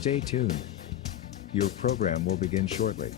Stay tuned. Your program will begin shortly.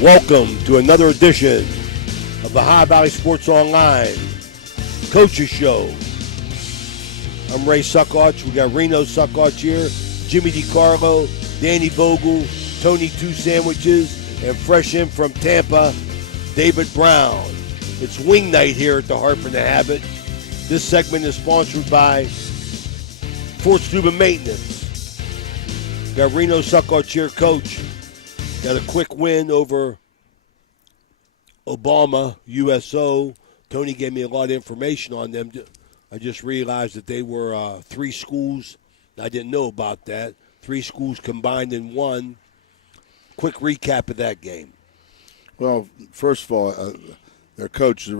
Welcome to another edition of the High Valley Sports Online Coaches Show. I'm Ray Suckarch. We got Reno Suckarch here, Jimmy DiCarlo, Danny Vogel, Tony Two Sandwiches, and fresh in from Tampa, David Brown. It's wing night here at the Harp and the Habit. This segment is sponsored by Fort Steuben Maintenance. Got Reno Suckarch here, Coach. Got a quick win over Obama, USO. Tony gave me a lot of information on them. I just realized that they were 3 schools. I didn't know about that. 3 schools combined in one. Quick recap of that game. Well, first of all, their coaches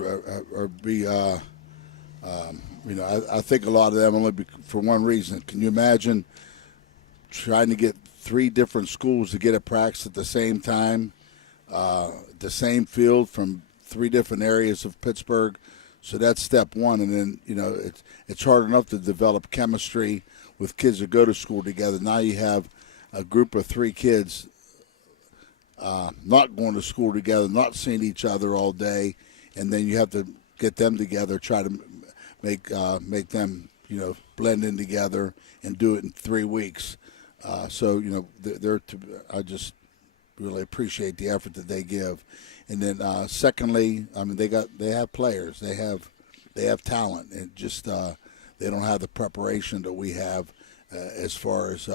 I think a lot of them only for one reason. Can you imagine trying to get 3 different schools to get a practice at the same time, the same field from 3 different areas of Pittsburgh? So that's step one. And then, it's hard enough to develop chemistry with kids that go to school together. Now you have a group of 3 kids not going to school together, not seeing each other all day, and then you have to get them together, try to make them, blend in together and do it in 3 weeks. I just really appreciate the effort that they give. And then secondly, they have players, they have talent, and just they don't have the preparation that we have as far as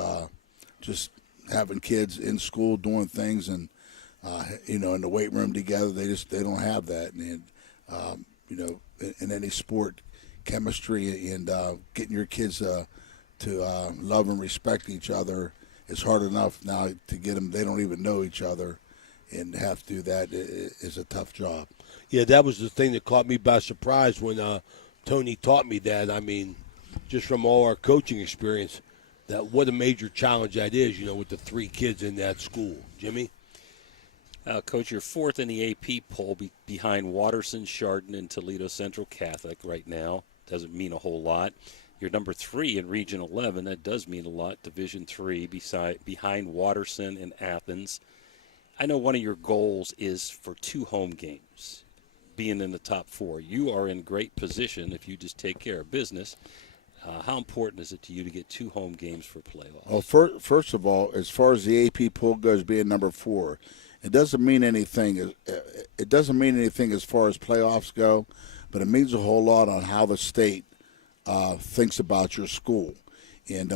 just having kids in school doing things and in the weight room together. They don't have that, and in any sport, chemistry and getting your kids to love and respect each other is hard enough now to get them. They don't even know each other, and have to do that is a tough job. Yeah, that was the thing that caught me by surprise when Tony taught me that. I mean, just from all our coaching experience, that what a major challenge that is, with the 3 kids in that school. Jimmy? Coach, you're 4th in the AP poll behind Watterson, Chardon, and Toledo Central Catholic right now. Doesn't mean a whole lot. You're number 3 in Region 11. That does mean a lot. Division 3 behind Watterson and Athens. I know one of your goals is for 2 home games, being in the top 4. You are in great position if you just take care of business. How important is it to you to get 2 home games for playoffs? Well, first of all, as far as the AP poll goes, being number 4, it doesn't mean anything. It doesn't mean anything as far as playoffs go, but it means a whole lot on how the state thinks about your school. And,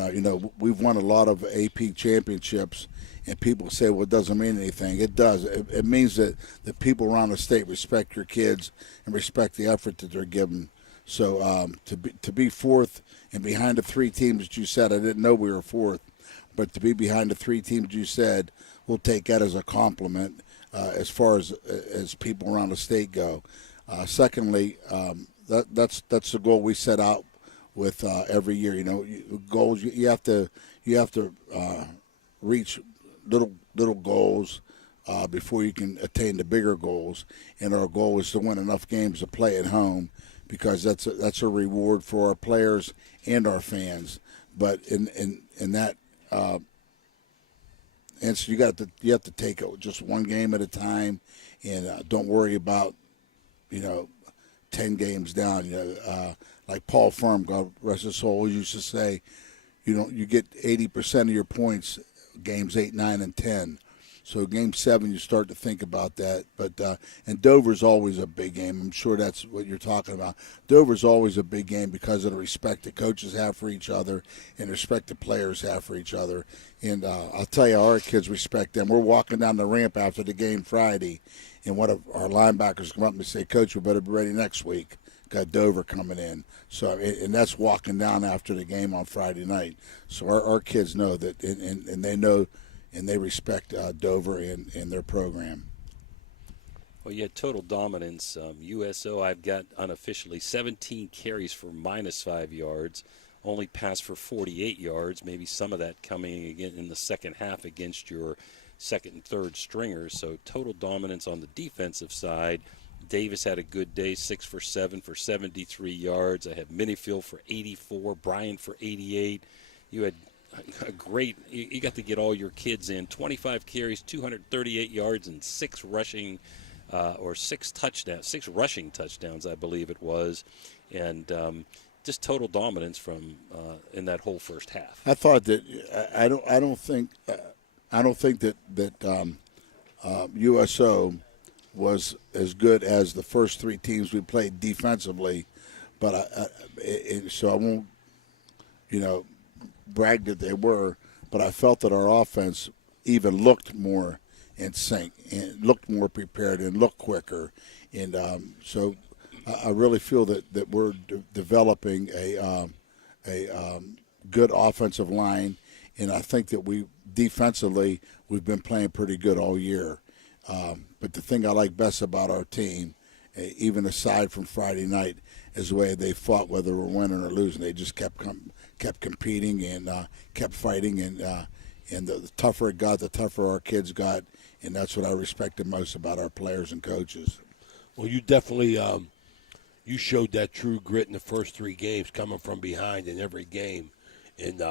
we've won a lot of AP championships, and people say, well, it doesn't mean anything. It does. It means that the people around the state respect your kids and respect the effort that they're giving So to be fourth and behind the three teams that you said, I didn't know we were fourth, but to be behind the three teams you said, we'll take that as a compliment as far as people around the state go. Secondly, that's the goal we set out with every year. You know, goals you have to reach little goals before you can attain the bigger goals. And our goal is to win enough games to play at home, because that's a reward for our players and our fans. But in that answer, you have to take it just one game at a time, and don't worry about 10 games down. Like Paul Firm, God rest his soul, used to say, you get 80% of your points games 8, 9, and 10. So game 7, you start to think about that. But and Dover's always a big game. I'm sure that's what you're talking about. Dover's always a big game because of the respect the coaches have for each other and the respect the players have for each other. And I'll tell you, our kids respect them. We're walking down the ramp after the game Friday, and one of our linebackers come up and say, "Coach, we better be ready next week. Got Dover coming in." So, and that's walking down after the game on Friday night. So our kids know that, and they know, and they respect Dover and their program. Well, you had total dominance. USO, I've got unofficially 17 carries for -5 yards, only passed for 48 yards, maybe some of that coming again in the second half against your second and third stringers. So total dominance on the defensive side. Davis had a good day, 6 for 7 for 73 yards. I had Minifield for 84, Bryant for 88. You had a great, you got to get all your kids in. 25 carries, 238 yards, and 6 rushing touchdowns, I believe it was. And just total dominance from in that whole first half. I thought that I don't think that USO was as good as the first 3 teams we played defensively, but so I won't brag that they were, but I felt that our offense even looked more in sync and looked more prepared and looked quicker, and so I really feel that we're developing a good offensive line, and I think that defensively we've been playing pretty good all year. But the thing I like best about our team, even aside from Friday night, is the way they fought, whether we're winning or losing. They just kept competing and kept fighting, and the tougher it got, the tougher our kids got, and that's what I respected most about our players and coaches. Well, you definitely you showed that true grit in the first 3 games, coming from behind in every game and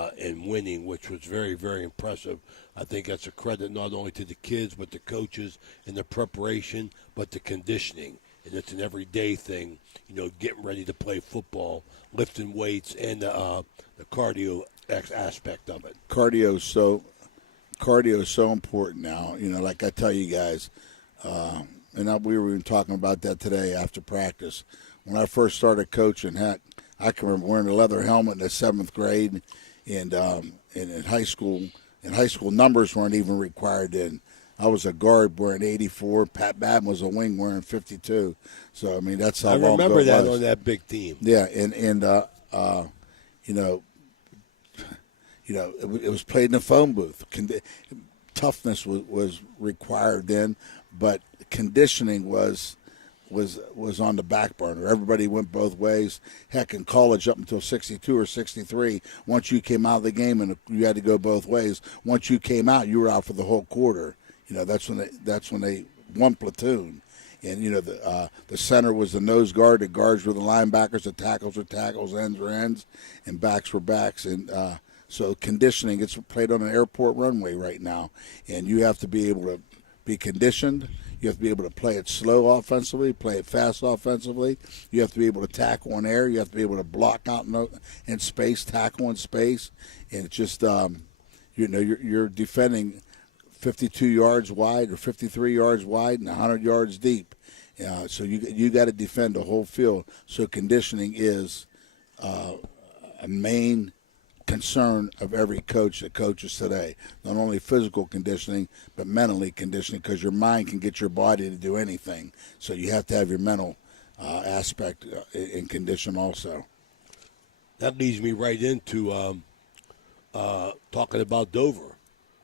winning, which was very, very impressive. I think that's a credit not only to the kids but the coaches and the preparation, but the conditioning. And it's an everyday thing, getting ready to play football, lifting weights, and the cardio aspect of it. Cardio is so important now. Like I tell you guys, and we were even talking about that today after practice. When I first started coaching, heck, I can remember wearing a leather helmet in the 7th grade, and in high school. In high school, numbers weren't even required then. I was a guard wearing 84. Pat Madden was a wing wearing 52. So, I mean, that's how long ago it was. I remember that on that big team. Yeah, and it was played in a phone booth. Toughness was required then, but conditioning was on the back burner. Everybody went both ways. Heck, in college up until 62 or 63, once you came out of the game and you had to go both ways, once you came out, you were out for the whole quarter. That's when they one platoon. And, the center was the nose guard, the guards were the linebackers, the tackles were tackles, ends were ends, and backs were backs. And so conditioning, it's played on an airport runway right now. And you have to be able to be conditioned. You have to be able to play it slow offensively, play it fast offensively. You have to be able to tackle in air. You have to be able to block out in space, tackle in space. And it's just, you're defending 52 yards wide or 53 yards wide and 100 yards deep. So you got to defend the whole field. So conditioning is a main concern of every coach that coaches today. Not only physical conditioning, but mentally conditioning, because your mind can get your body to do anything. So you have to have your mental aspect in condition also. That leads me right into talking about Dover.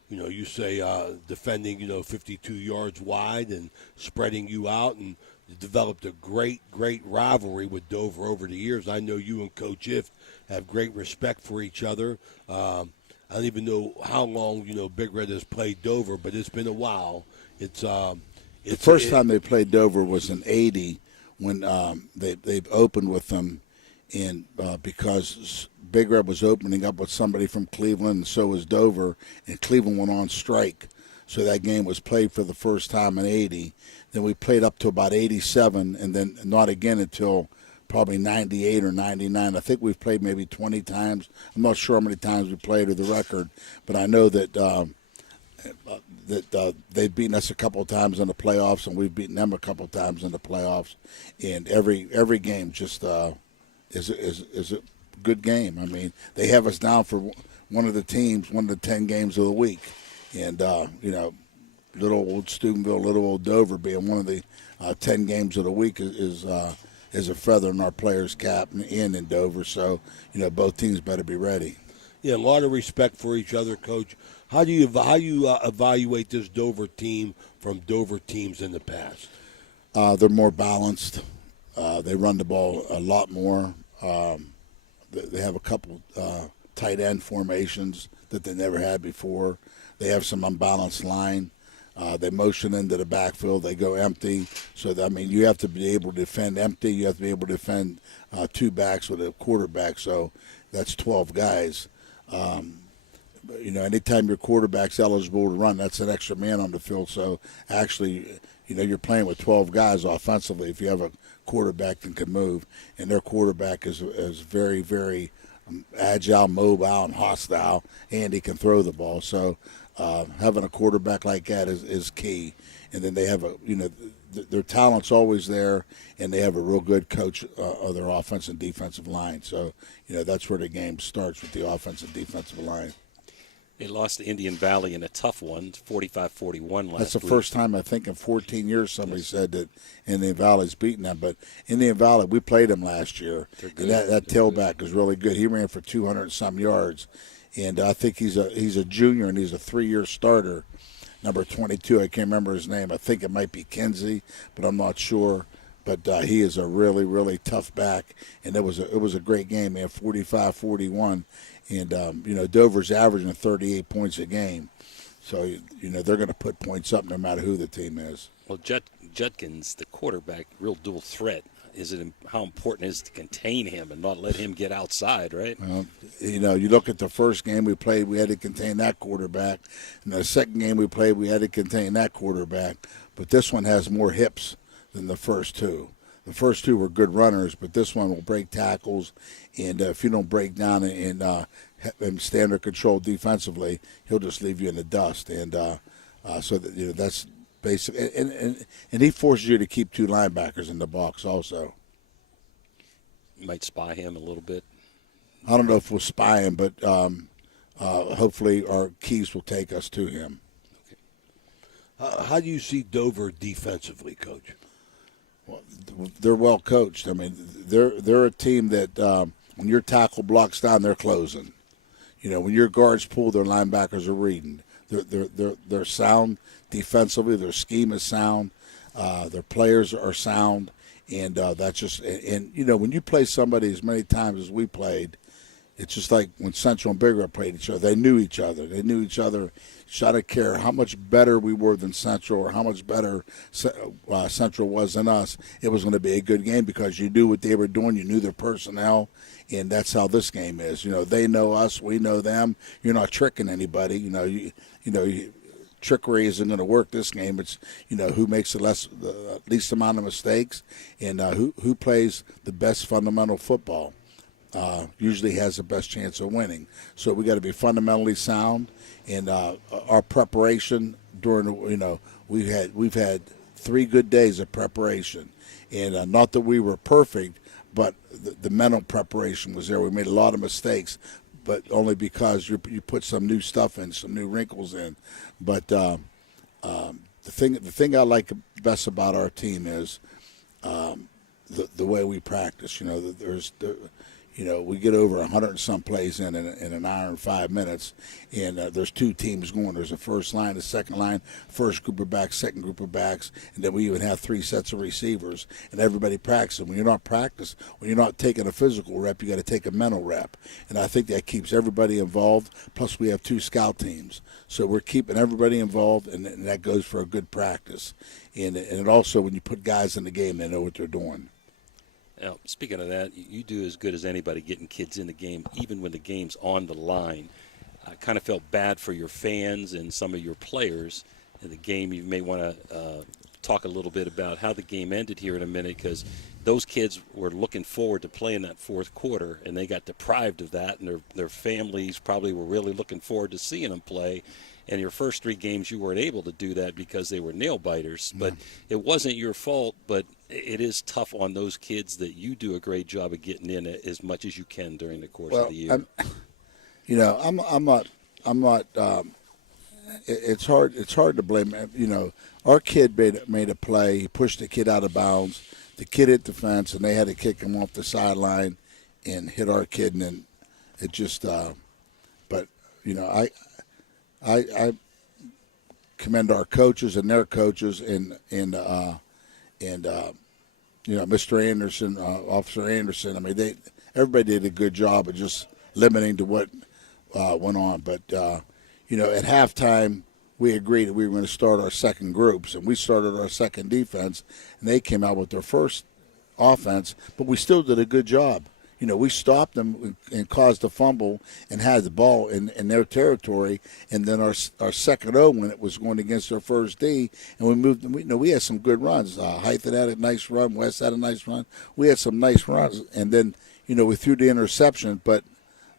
You say defending, 52 yards wide and spreading you out, and you developed a great rivalry with Dover over the years. I know you and Coach Ift have great respect for each other. I don't even know how long, Big Red has played Dover, but it's been a while. The first time they played Dover was in '80 when they've opened with them, and because Big Red was opening up with somebody from Cleveland, and so was Dover, and Cleveland went on strike. So that game was played for the first time in '80. Then we played up to about '87, and then not again until probably '98 or '99. I think we've played maybe 20 times. I'm not sure how many times we played or the record, but I know that they've beaten us a couple of times in the playoffs, and we've beaten them a couple of times in the playoffs. And every game just is a good game. I mean, they have us down for one of the 10 games of the week, and little old Steubenville, little old Dover being one of the 10 games of the week is a feather in our players' cap and in Dover. So both teams better be ready. Yeah, a lot of respect for each other, Coach. How do you evaluate this Dover team from Dover teams in the past? They're more balanced. They run the ball a lot more. They have a couple tight end formations that they never had before. They have some unbalanced line. They motion into the backfield. They go empty. So, you have to be able to defend empty. You have to be able to defend two backs with a quarterback. So that's 12 guys. Anytime your quarterback's eligible to run, that's an extra man on the field. So actually, you're playing with 12 guys offensively if you have a quarterback that can move. And their quarterback is very, very agile, mobile, and hostile, and he can throw the ball. So having a quarterback like that is key. And then they have their talent's always there, and they have a real good coach of their offensive and defensive line. So, that's where the game starts, with the offensive and defensive line. They lost to Indian Valley in a tough one, 45-41 last week. That's the first time, I think, in 14 years somebody said that Indian Valley's beaten them. But Indian Valley, we played them last year. And that tailback is really good. He ran for 200 and some yards. And I think he's a junior, and he's a 3-year starter. Number 22, I can't remember his name. I think it might be Kinsey, but I'm not sure. But he is a really, really tough back, and it was a great game, man. 45-41, and Dover's averaging 38 points a game, so they're going to put points up no matter who the team is. Well, Judkins, the quarterback, real dual threat. How important it is to contain him and not let him get outside, right? Well, you look at the first game we played, we had to contain that quarterback. And the second game we played, we had to contain that quarterback. But this one has more hips than the first two. The first two were good runners, but this one will break tackles. And if you don't break down and stay under control defensively, he'll just leave you in the dust. And so that's basic. And he forces you to keep two linebackers in the box also. You might spy him a little bit. I don't know if we'll spy him, but hopefully our keys will take us to him. How do you see Dover defensively, Coach? Well, they're well coached. I mean, they're a team that when your tackle blocks down, they're closing. When your guards pull, their linebackers are reading. They're sound defensively. Their scheme is sound. Their players are sound, and that's just. And when you play somebody as many times as we played, it's just like when Central and Big Red played each other. They knew each other. They knew each other. So I don't care how much better we were than Central or how much better Central was than us. It was going to be a good game because you knew what they were doing. You knew their personnel, and that's how this game is. They know us. We know them. You're not tricking anybody. Trickery isn't going to work this game. It's who makes the least amount of mistakes and who plays the best fundamental football. Usually has the best chance of winning. So we got to be fundamentally sound, and our preparation during we've had 3 good days of preparation, and not that we were perfect, but the mental preparation was there. We made a lot of mistakes, but only because you put some new stuff in, some new wrinkles in. But the thing I like best about our team is the way we practice. We get over 100 and some plays in an hour and 5 minutes, and there's two teams going. There's a first line, a second line, first group of backs, second group of backs, and then we even have 3 sets of receivers, and everybody practices. When you're not taking a physical rep, you got to take a mental rep, and I think that keeps everybody involved. Plus, we have 2 scout teams, so we're keeping everybody involved, and that goes for a good practice. And it also, when you put guys in the game, they know what they're doing. Now, speaking of that, you do as good as anybody getting kids in the game, even when the game's on the line. I kind of felt bad for your fans and some of your players in the game. You may want to talk a little bit about how the game ended here in a minute, because those kids were looking forward to playing that fourth quarter, and they got deprived of that, and their families probably were really looking forward to seeing them play. And your first 3 games, you weren't able to do that because they were nail biters. But it wasn't your fault, but it is tough on those kids that you do a great job of getting in as much as you can during the course of the year. I'm not. It's hard to blame. Our kid made a play. He pushed the kid out of bounds. The kid hit the fence, and they had to kick him off the sideline and hit our kid. And then it just. I commend our coaches and their coaches and Mr. Anderson, Officer Anderson. I mean, everybody did a good job of just limiting to what went on. But at halftime, we agreed that we were going to start our second groups, and we started our second defense, and they came out with their first offense. But we still did a good job. We stopped them and caused a fumble and had the ball in their territory. And then our second O, when it was going against our first D, and we moved them. We had some good runs. Hythen had a nice run. West had a nice run. We had some nice runs. And then, we threw the interception, but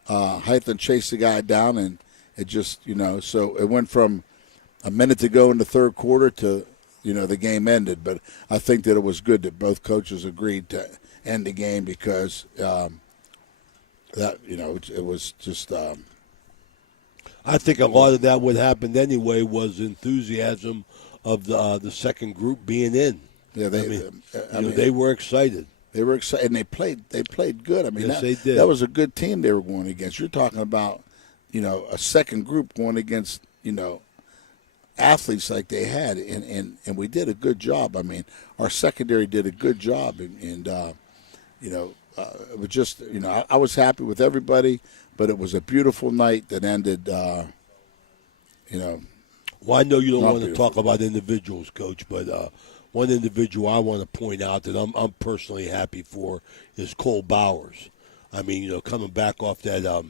Hythen chased the guy down, and it just, so it went from a minute to go in the third quarter to, the game ended. But I think that it was good that both coaches agreed to end the game because it was just. I think a lot of that what happened anyway was enthusiasm of the second group being in. Yeah, they were excited. They were excited, and they played good. I mean, yes, they did. That was a good team they were going against. You're talking about, a second group going against, athletes like they had, and we did a good job. I mean, our secondary did a good job, and it was just, I was happy with everybody, but it was a beautiful night that ended, Well, I know you don't want to talk about individuals, Coach, but one individual I want to point out that I'm personally happy for is Cole Bowers. I mean, coming back off that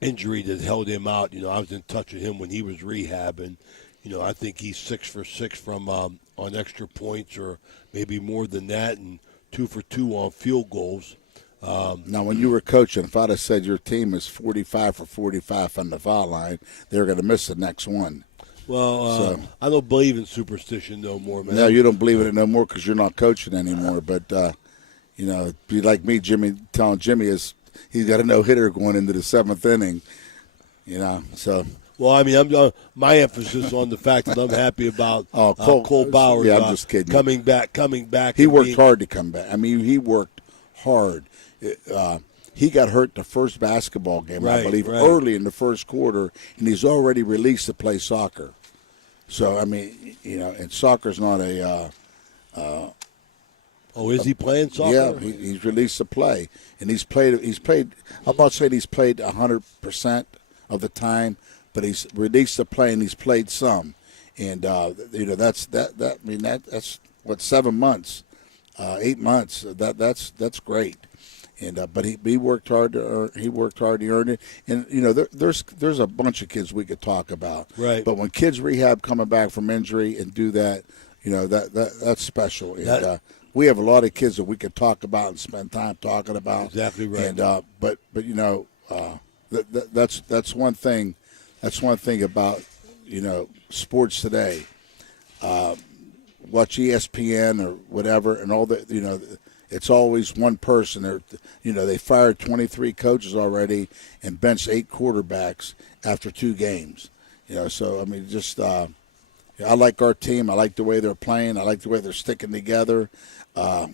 injury that held him out, I was in touch with him when he was rehabbing. I think he's 6 for 6 from on extra points, or maybe more than that, and 2 for 2 on field goals. Now, when you were coaching, if I'd have said your team is 45 for 45 from the foul line, they were going to miss the next one. Well, I don't believe in superstition no more, man. No, you don't believe in it no more because you're not coaching anymore. But, be like me, telling Jimmy he's got a no-hitter going into the 7th inning, so. Well, I mean, my emphasis on the fact that I'm happy about Cole Bowers. Yeah, I'm just kidding. Coming back. He worked hard to come back. I mean, he worked hard. He got hurt the first basketball game, I believe, early in the first quarter, and he's already released to play soccer. So, I mean, and soccer's not a is he playing soccer? Yeah, he's released to play, and he's played. I'm not saying he's played 100% of the time, but he's released to play, and he's played some. And that's that. I mean, that's what, 7 months, 8 months. That's great. And but he worked hard to earn. He worked hard to earn it. And there's a bunch of kids we could talk about. Right. But when kids rehab coming back from injury and do that, that's special. And we have a lot of kids that we could talk about and spend time talking about. Exactly right. And but that's one thing. That's one thing about sports today. Watch ESPN or whatever, and all that. It's always one person. They fired 23 coaches already and benched 8 quarterbacks after 2 games. So I mean, just I like our team. I like the way they're playing. I like the way they're sticking together.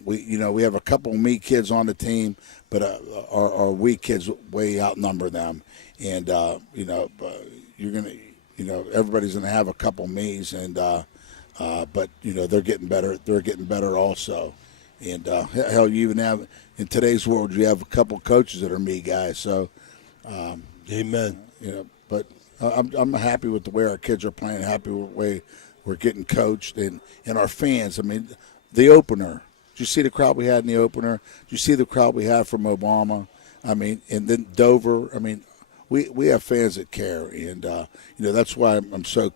We have a couple of me kids on the team, but our we kids way outnumber them. And you're gonna, everybody's gonna have a couple me's, and but they're getting better. They're getting better also. And hell, you even have in today's world, you have a couple coaches that are me guys. So, amen. But I'm happy with the way our kids are playing. Happy with the way we're getting coached, and our fans. I mean, the opener. Did you see the crowd we had in the opener? Did you see the crowd we had from Obama? I mean, and then Dover. I mean, we have fans that care, and that's why I'm so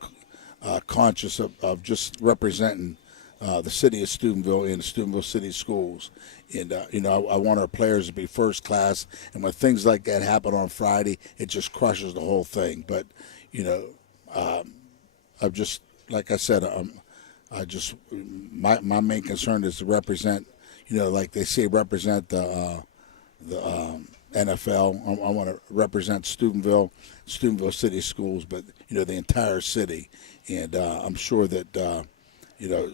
conscious of just representing the city of Steubenville and the Steubenville City Schools. And, I want our players to be first class. And when things like that happen on Friday, it just crushes the whole thing. But, I've just, like I said, my main concern is to represent, like they say, represent the NFL. I want to represent Steubenville City Schools, but, the entire city. And I'm sure that,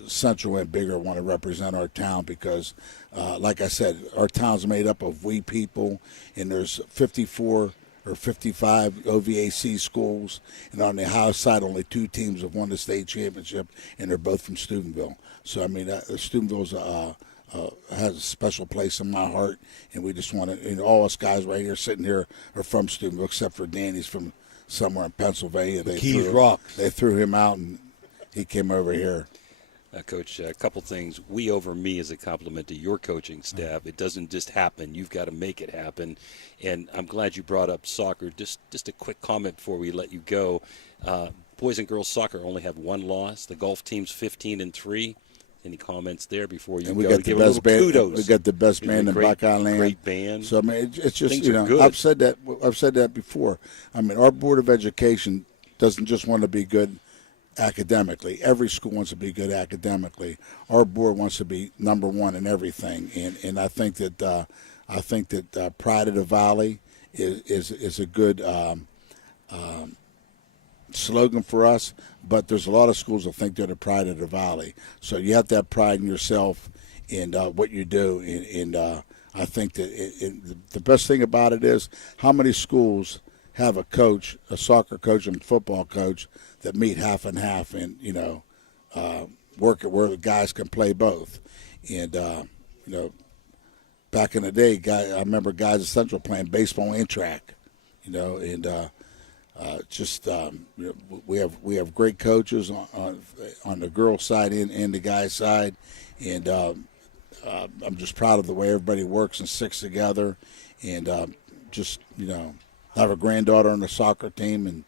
Central and Bigger want to represent our town because, like I said, our town's made up of we people, and there's 54 or 55 OVAC schools, and on the Ohio side, only 2 teams have won the state championship, and they're both from Steubenville. So, I mean, Steubenville's has a special place in my heart, and we just want to, all us guys right here sitting here are from Steubenville, except for Danny's from somewhere in Pennsylvania. Keys Rocks. They threw him out, and he came over here. Coach, a couple things. We over me is a compliment to your coaching staff. It doesn't just happen. You've got to make it happen. And I'm glad you brought up soccer. Just a quick comment before we let you go. Boys and girls soccer only have 1 loss. The golf team's 15-3. Any comments there before you go? Got give the best a little kudos. We got the best band in Black Island. Great band. So I mean, it's just good. I've said that before. I mean, our Board of Education doesn't just want to be good academically. Every school wants to be good academically. Our board wants to be number 1 in everything, and I think that Pride of the Valley is a good slogan for us. But there's a lot of schools that think they're the pride of the valley. So you have to have pride in yourself and what you do. And I think that the best thing about it is how many schools have a coach, a soccer coach and football coach that meet half and half and, work it where the guys can play both. And, back in the day, I remember guys at Central playing baseball and track, and we have great coaches on the girls' side and the guys' side. And I'm just proud of the way everybody works and sticks together. And I have a granddaughter on the soccer team, and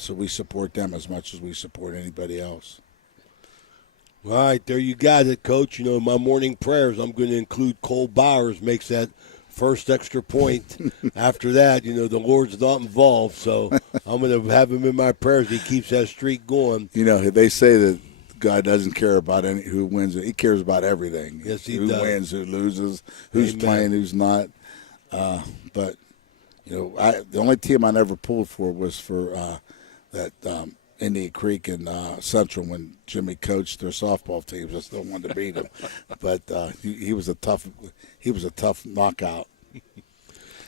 so we support them as much as we support anybody else. All right, there you got it, Coach. In my morning prayers, I'm going to include Cole Bowers makes that first extra point. After that, the Lord's not involved, so I'm going to have him in my prayers. He keeps that streak going. They say that God doesn't care about who wins. He cares about everything. Yes, he does. Who wins, who loses, who's playing, who's not. But the only team I never pulled for was for that Indian Creek and Central when Jimmy coached their softball teams. I still wanted to beat him, but he was a tough knockout.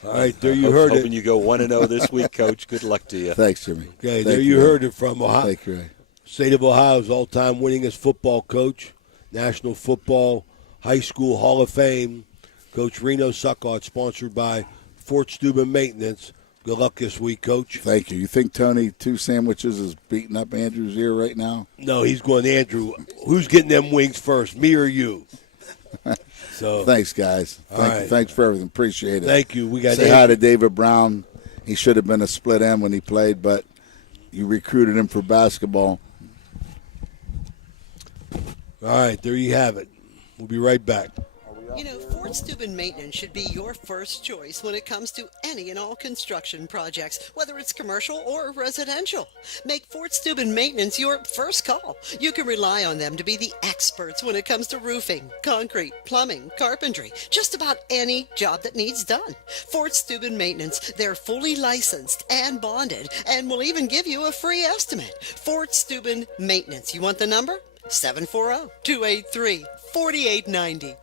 All right, there you heard it. Hoping you go 1-0 this week, Coach. Good luck to you. Thanks, Jimmy. Okay, there you heard it from Ohio. Thank you, Ray. State of Ohio's all-time winningest football coach, National Football High School Hall of Fame, Coach Reno Suckart, sponsored by Fort Steuben Maintenance. Good luck this week, Coach. Thank you. You think Tony Two Sandwiches is beating up Andrew's ear right now? No, he's going, Andrew, who's getting them wings first, me or you? So thanks, guys. Thanks for everything. Appreciate it. Thank you. We got Say hi to David Brown. He should have been a split end when he played, but you recruited him for basketball. All right, there you have it. We'll be right back. Fort Steuben Maintenance should be your first choice when it comes to any and all construction projects, whether it's commercial or residential. Make Fort Steuben Maintenance your first call. You can rely on them to be the experts when it comes to roofing, concrete, plumbing, carpentry, just about any job that needs done. Fort Steuben Maintenance, they're fully licensed and bonded and will even give you a free estimate. Fort Steuben Maintenance. You want the number? 740-283-4890.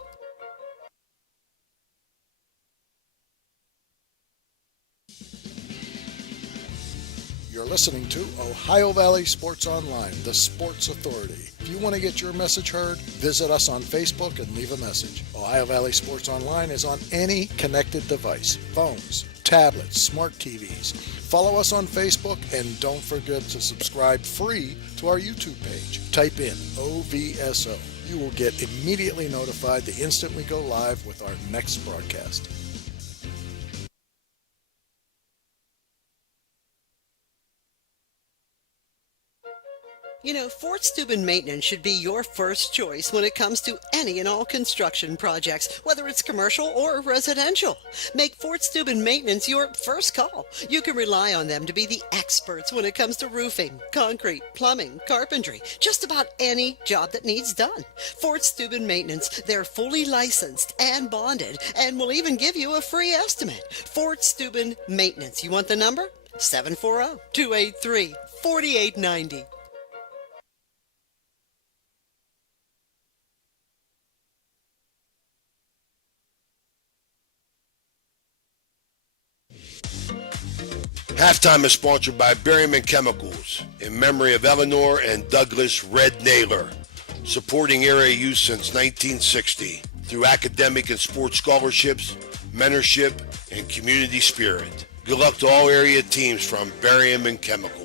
You're listening to Ohio Valley Sports Online, the sports authority. If you want to get your message heard, visit us on Facebook and leave a message. Ohio Valley Sports Online is on any connected device, phones, tablets, smart TVs. Follow us on Facebook and don't forget to subscribe free to our YouTube page. Type in OVSO. You will get immediately notified the instant we go live with our next broadcast. You know, Fort Steuben Maintenance should be your first choice when it comes to any and all construction projects, whether it's commercial or residential. Make Fort Steuben Maintenance your first call. You can rely on them to be the experts when it comes to roofing, concrete, plumbing, carpentry, just about any job that needs done. Fort Steuben Maintenance, they're fully licensed and bonded and will even give you a free estimate. Fort Steuben Maintenance. You want the number? 740-283-4890. Halftime is sponsored by Berryman Chemicals in memory of Eleanor and Douglas Red Naylor, supporting area youth since 1960 through academic and sports scholarships, mentorship, and community spirit. Good luck to all area teams from Berryman Chemicals.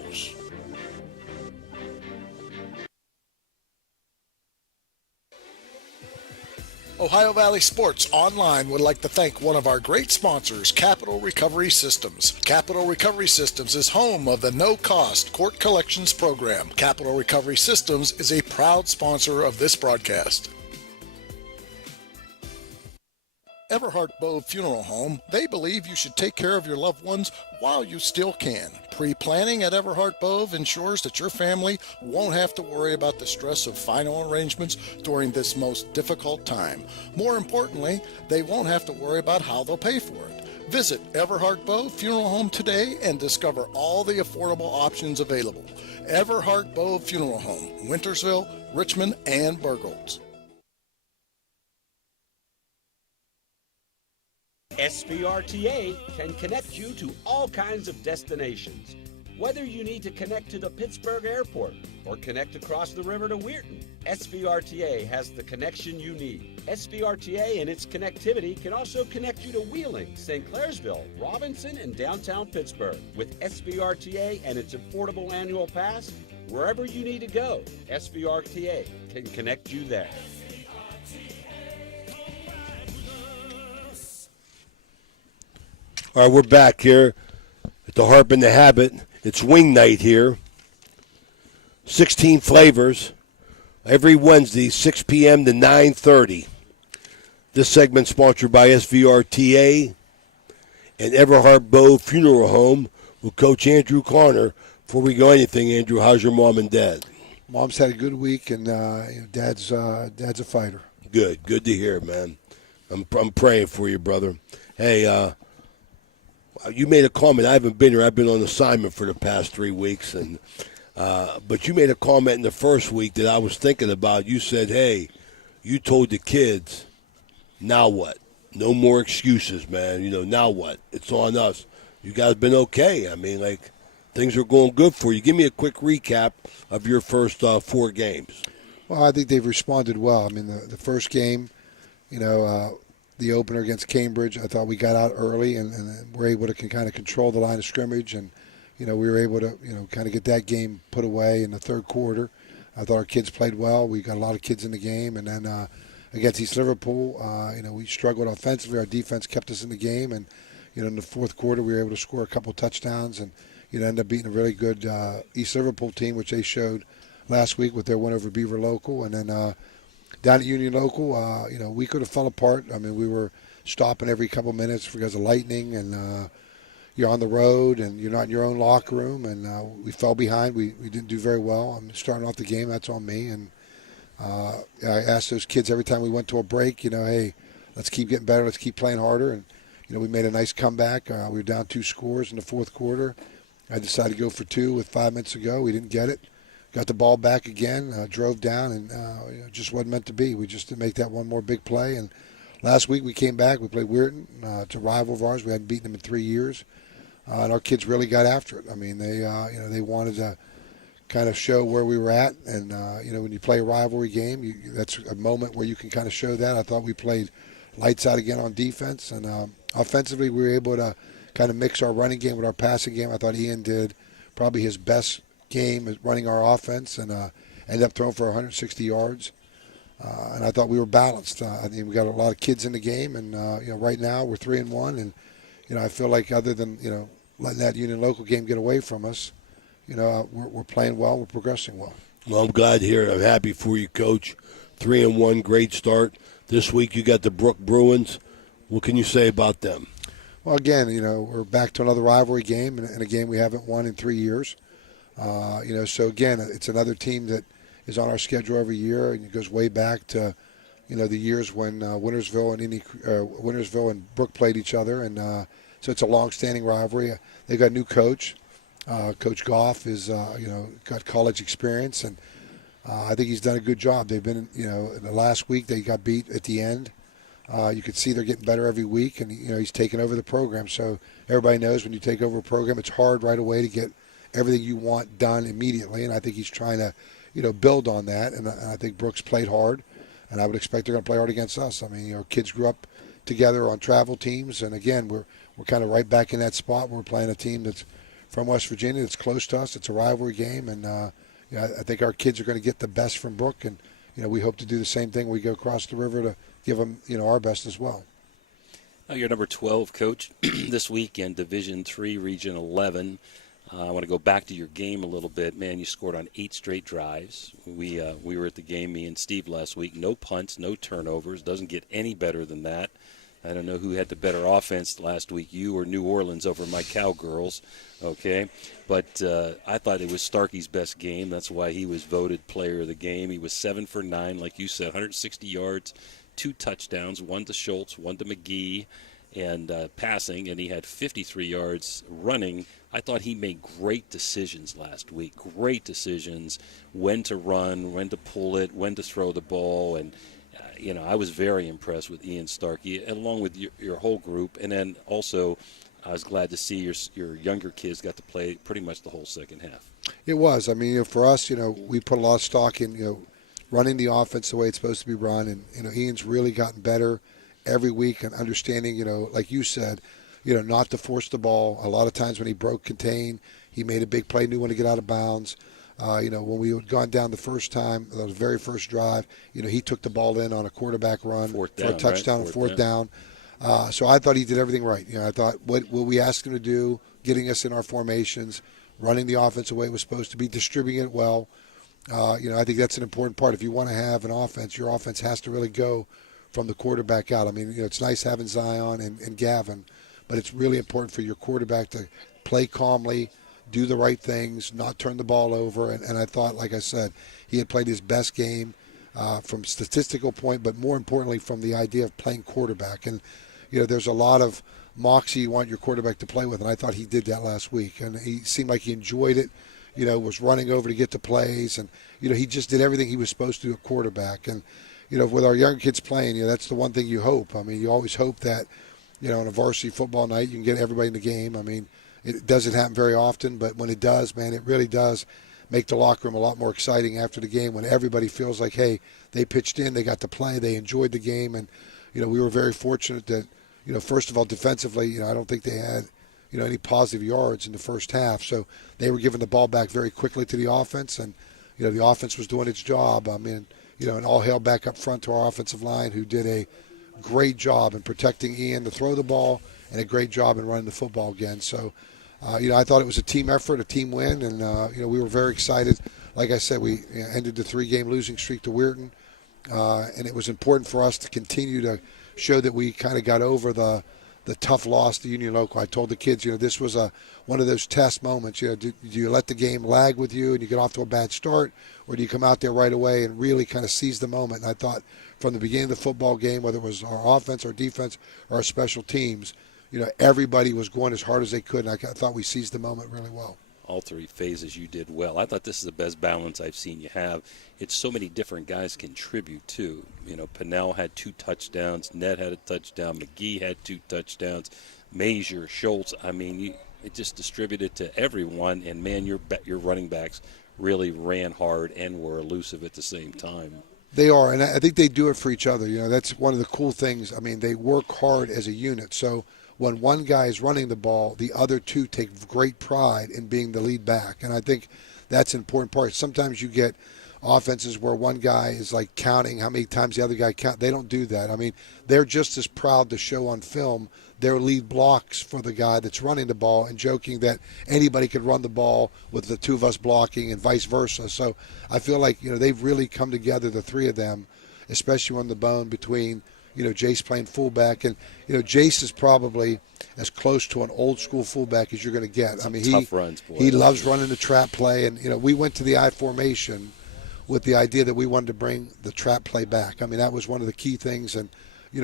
Ohio Valley Sports Online would like to thank one of our great sponsors, Capital Recovery Systems. Capital Recovery Systems is home of the no-cost court collections program. Capital Recovery Systems is a proud sponsor of this broadcast. Everhart Bove Funeral Home, they believe you should take care of your loved ones while you still can. Pre-planning at Everhart Bove ensures that your family won't have to worry about the stress of final arrangements during this most difficult time. More importantly, they won't have to worry about how they'll pay for it. Visit Everhart Bove Funeral Home today and discover all the affordable options available. Everhart Bove Funeral Home, Wintersville, Richmond, and Burgolds. SVRTA can connect you to all kinds of destinations. Whether you need to connect to the Pittsburgh Airport or connect across the river to Weirton, SVRTA has the connection you need. SVRTA and its connectivity can also connect you to Wheeling, St. Clairsville, Robinson, and downtown Pittsburgh. With SVRTA and its affordable annual pass, wherever you need to go, SVRTA can connect you there. All right, we're back here at the Harp and the Habit. It's wing night here. 16 flavors every Wednesday, 6 p.m. to 9:30. This segment sponsored by SVRTA and Everhart Bove Funeral Home with Coach Andrew Connor. Before we go anything, Andrew, how's your mom and dad? Mom's had a good week, and Dad's a fighter. Good to hear, man. I'm praying for you, brother. Hey, you made a comment. I haven't been here. I've been on assignment for the past 3 weeks, and but you made a comment in the first week that I was thinking about. You said, "Hey, you told the kids, now what? No more excuses, man. You know, now what? It's on us. You guys been okay. I mean, like, things are going good for you. Give me a quick recap of your first 4 games." Well, I think they've responded well. I mean, the first game, the opener against Cambridge, I thought we got out early and were able to kind of control the line of scrimmage, and we were able to kind of get that game put away in the third quarter. I thought our kids played well. We got a lot of kids in the game, and then against East Liverpool, we struggled offensively. Our defense kept us in the game, and in the fourth quarter we were able to score a couple of touchdowns and end up beating a really good East Liverpool team, which they showed last week with their win over Beaver Local, and then down at Union Local, we could have fell apart. I mean, we were stopping every couple minutes because of lightning, and you're on the road and you're not in your own locker room, and we fell behind. We didn't do very well. I'm starting off the game. That's on me. And I asked those kids every time we went to a break, hey, let's keep getting better. Let's keep playing harder. And, we made a nice comeback. We were down 2 scores in the fourth quarter. I decided to go for 2 with 5 minutes to go. We didn't get it. Got the ball back again, drove down, and it just wasn't meant to be. We just didn't make that one more big play. And last week we came back. We played Weirton. It's a rival of ours. We hadn't beaten them in 3 years. And our kids really got after it. I mean, they wanted to kind of show where we were at. And, when you play a rivalry game, that's a moment where you can kind of show that. I thought we played lights out again on defense. And offensively, we were able to kind of mix our running game with our passing game. I thought Ian did probably his best game is running our offense, and ended up throwing for 160 yards. And I thought we were balanced. I think we got a lot of kids in the game, and right now we're 3-1, and I feel like other than letting that Union Local game get away from us, we're playing well, we're progressing well. Well, I'm glad to hear it. I'm happy for you, Coach. 3-1, great start. This week you got the Brook Bruins. What can you say about them? Well, again, we're back to another rivalry game, and a game we haven't won in 3 years. So again, it's another team that is on our schedule every year, and it goes way back to, the years when Wintersville and Brook played each other, and so it's a long-standing rivalry. They've got a new coach. Coach Goff is, got college experience, and I think he's done a good job. They've been, in the last week they got beat at the end. You could see they're getting better every week, and he's taken over the program. So everybody knows when you take over a program, it's hard right away to get everything you want done immediately, and I think he's trying to, build on that. And I think Brooks played hard, and I would expect they're going to play hard against us. I mean, kids grew up together on travel teams, and again, we're kind of right back in that spot. We're playing a team that's from West Virginia, that's close to us. It's a rivalry game, and I think our kids are going to get the best from Brook, and we hope to do the same thing when we go across the river to give them our best as well. You're number 12, Coach, this week in Division III, Region 11. I want to go back to your game a little bit. Man, you scored on 8 straight drives. We were at the game, me and Steve, last week. No punts, no turnovers. Doesn't get any better than that. I don't know who had the better offense last week, you or New Orleans over my Cowgirls, okay? But I thought it was Starkey's best game. That's why he was voted player of the game. He was 7 for 9, like you said, 160 yards, 2 touchdowns, 1 to Schultz, 1 to McGee, and passing, and he had 53 yards running. I thought he made great decisions last week, great decisions, when to run, when to pull it, when to throw the ball, and I was very impressed with Ian Starkey, along with your whole group. And then also, I was glad to see your younger kids got to play pretty much the whole second half. It was. I mean, for us, we put a lot of stock in, running the offense the way it's supposed to be run. And, Ian's really gotten better every week and understanding, like you said, not to force the ball. A lot of times when he broke contain, he made a big play, knew when to get out of bounds. When we had gone down the first time, the very first drive, he took the ball in on a quarterback run for a touchdown, right? Fourth down. So I thought he did everything right. I thought what we asked him to do, getting us in our formations, running the offense the way it was supposed to be, distributing it well. I think that's an important part. If you want to have an offense, your offense has to really go from the quarterback out. I mean, it's nice having Zion and Gavin, but it's really important for your quarterback to play calmly, do the right things, not turn the ball over. And I thought, like I said, he had played his best game from statistical point, but more importantly from the idea of playing quarterback. And, there's a lot of moxie you want your quarterback to play with, and I thought he did that last week. And he seemed like he enjoyed it, was running over to get the plays. And, he just did everything he was supposed to do at quarterback. And, with our young kids playing, that's the one thing you hope. I mean, you always hope that, on a varsity football night, you can get everybody in the game. I mean, it doesn't happen very often, but when it does, man, it really does make the locker room a lot more exciting after the game when everybody feels like, hey, they pitched in, they got to play, they enjoyed the game. And, we were very fortunate that, first of all, defensively, I don't think they had, any positive yards in the first half. So they were giving the ball back very quickly to the offense, and, the offense was doing its job. I mean, and all hail back up front to our offensive line, who did a great job in protecting Ian to throw the ball and a great job in running the football again. So, I thought it was a team effort, a team win, and, we were very excited. Like I said, we ended the 3-game losing streak to Weirton. and it was important for us to continue to show that we kind of got over the tough loss to Union Local. I told the kids, this was one of those test moments. Do you let the game lag with you and you get off to a bad start, or do you come out there right away and really kind of seize the moment? And I thought from the beginning of the football game, whether it was our offense, our defense, or our special teams, everybody was going as hard as they could, and I thought we seized the moment really well. All three phases you did well. I thought this is the best balance I've seen you have. It's so many different guys contribute too. Pennell had 2 touchdowns. Ned had a touchdown. McGee had 2 touchdowns. Mazier, Schultz. It just distributed to everyone. And man, your running backs really ran hard and were elusive at the same time. They are, and I think they do it for each other. That's one of the cool things. They work hard as a unit. So when one guy is running the ball, the other 2 take great pride in being the lead back. And I think that's an important part. Sometimes you get offenses where one guy is like counting how many times the other guy count. They don't do that. They're just as proud to show on film their lead blocks for the guy that's running the ball and joking that anybody could run the ball with the 2 of us blocking and vice versa. So I feel like, they've really come together, the 3 of them, especially on the bone between Jace playing fullback, and Jace is probably as close to an old school fullback as you're going to get. Tough runs, boy. He loves running the trap play, and we went to the I formation with the idea that we wanted to bring the trap play back. That was one of the key things, and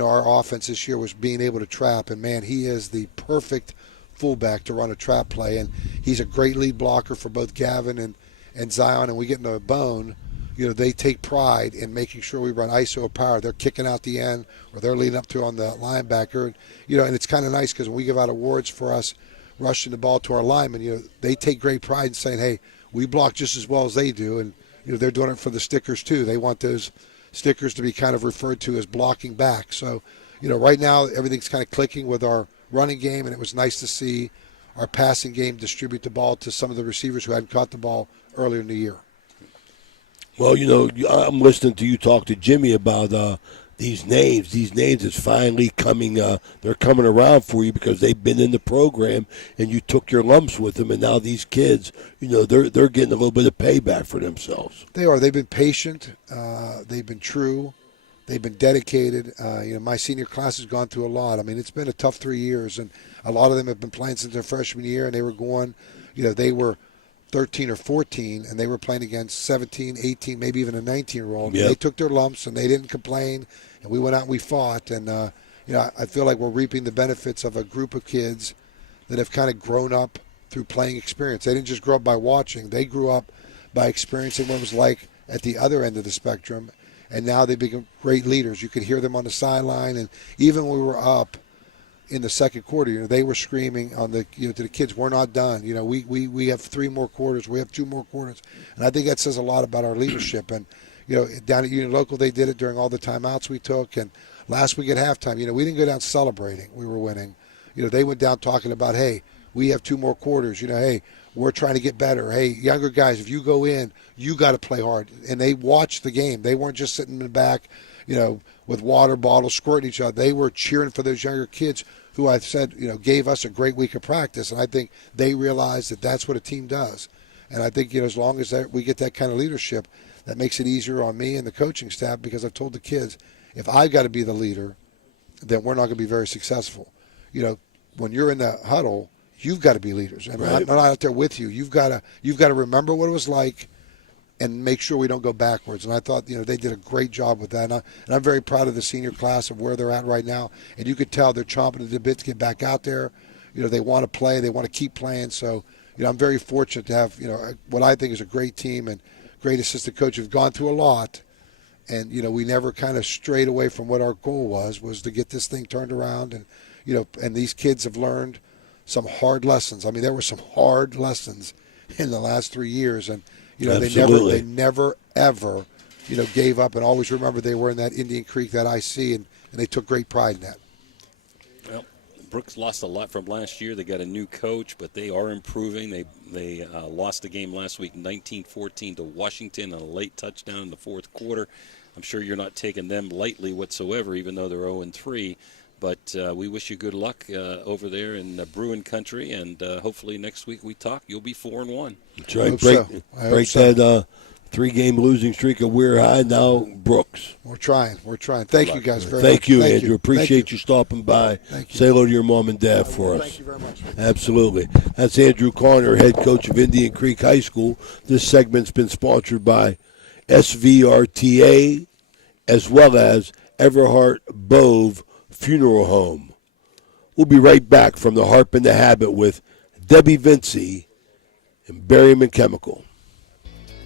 our offense this year was being able to trap, and man, he is the perfect fullback to run a trap play, and he's a great lead blocker for both Gavin and Zion, and we get into a bone. They take pride in making sure we run ISO power. They're kicking out the end, or they're leading up to on the linebacker. And it's kind of nice because when we give out awards for us rushing the ball to our linemen, they take great pride in saying, hey, we block just as well as they do. And, they're doing it for the stickers too. They want those stickers to be kind of referred to as blocking back. So, right now everything's kind of clicking with our running game, and it was nice to see our passing game distribute the ball to some of the receivers who hadn't caught the ball earlier in the year. Well, I'm listening to you talk to Jimmy about these names. These names is finally coming. They're coming around for you because they've been in the program and you took your lumps with them. And now these kids, they're getting a little bit of payback for themselves. They are. They've been patient. They've been true. They've been dedicated. My senior class has gone through a lot. It's been a tough 3 years, and a lot of them have been playing since their freshman year, and they were going. They were 13 or 14, and they were playing against 17, 18, maybe even a 19-year-old. Yep. They took their lumps, and they didn't complain, and we went out and we fought. And, I feel like we're reaping the benefits of a group of kids that have kind of grown up through playing experience. They didn't just grow up by watching. They grew up by experiencing what it was like at the other end of the spectrum, and now they become great leaders. You could hear them on the sideline, and even when we were up in the second quarter, they were screaming on the to the kids, we're not done. We have 3 more quarters, we have 2 more quarters, and I think that says a lot about our leadership. And down at Union Local, they did it during all the timeouts we took, and last week at halftime, we didn't go down celebrating we were winning. They went down talking about, hey, we have 2 more quarters. Hey, we're trying to get better. Hey, younger guys, if you go in, you got to play hard. And they watched the game. They weren't just sitting in the back, with water bottles squirting each other. They were cheering for those younger kids who I said, gave us a great week of practice. And I think they realized that that's what a team does. And I think, as long as we get that kind of leadership, that makes it easier on me and the coaching staff, because I've told the kids, if I've got to be the leader, then we're not going to be very successful. When you're in the huddle, you've got to be leaders. And right. I'm not out there with you. You've got to remember what it was like and make sure we don't go backwards. And I thought, they did a great job with that. And I'm very proud of the senior class of where they're at right now. And you could tell they're chomping at the bit to get back out there. They want to play. They want to keep playing. So, I'm very fortunate to have, what I think is a great team and great assistant coach who've gone through a lot. And, we never kind of strayed away from what our goal was to get this thing turned around. And, and these kids have learned some hard lessons. There were some hard lessons in the last 3 years. And, they never, ever, gave up, and always remember they were in that Indian Creek, that IC, and they took great pride in that. Well, Brooks lost a lot from last year. They got a new coach, but they are improving. They lost the game last week 19-14 to Washington on a late touchdown in the fourth quarter. I'm sure you're not taking them lightly whatsoever, even though they're 0-3. But we wish you good luck over there in Bruin country, and hopefully next week we talk, you'll be 4-1. That's right. Break That 3-game losing streak of Weir High, now Brooks. We're trying. Thank you guys very much. Thank you, Thank Andrew. you. Appreciate Thank you stopping by. Thank you. Say hello to your mom and dad for us. Thank you very much. Absolutely. That's Andrew Conner, head coach of Indian Creek High School. This segment's been sponsored by SVRTA as well as Everhart Bove Funeral Home. We'll be right back from the Harp and the Habit with Debbie Vinci and Berryman Chemical.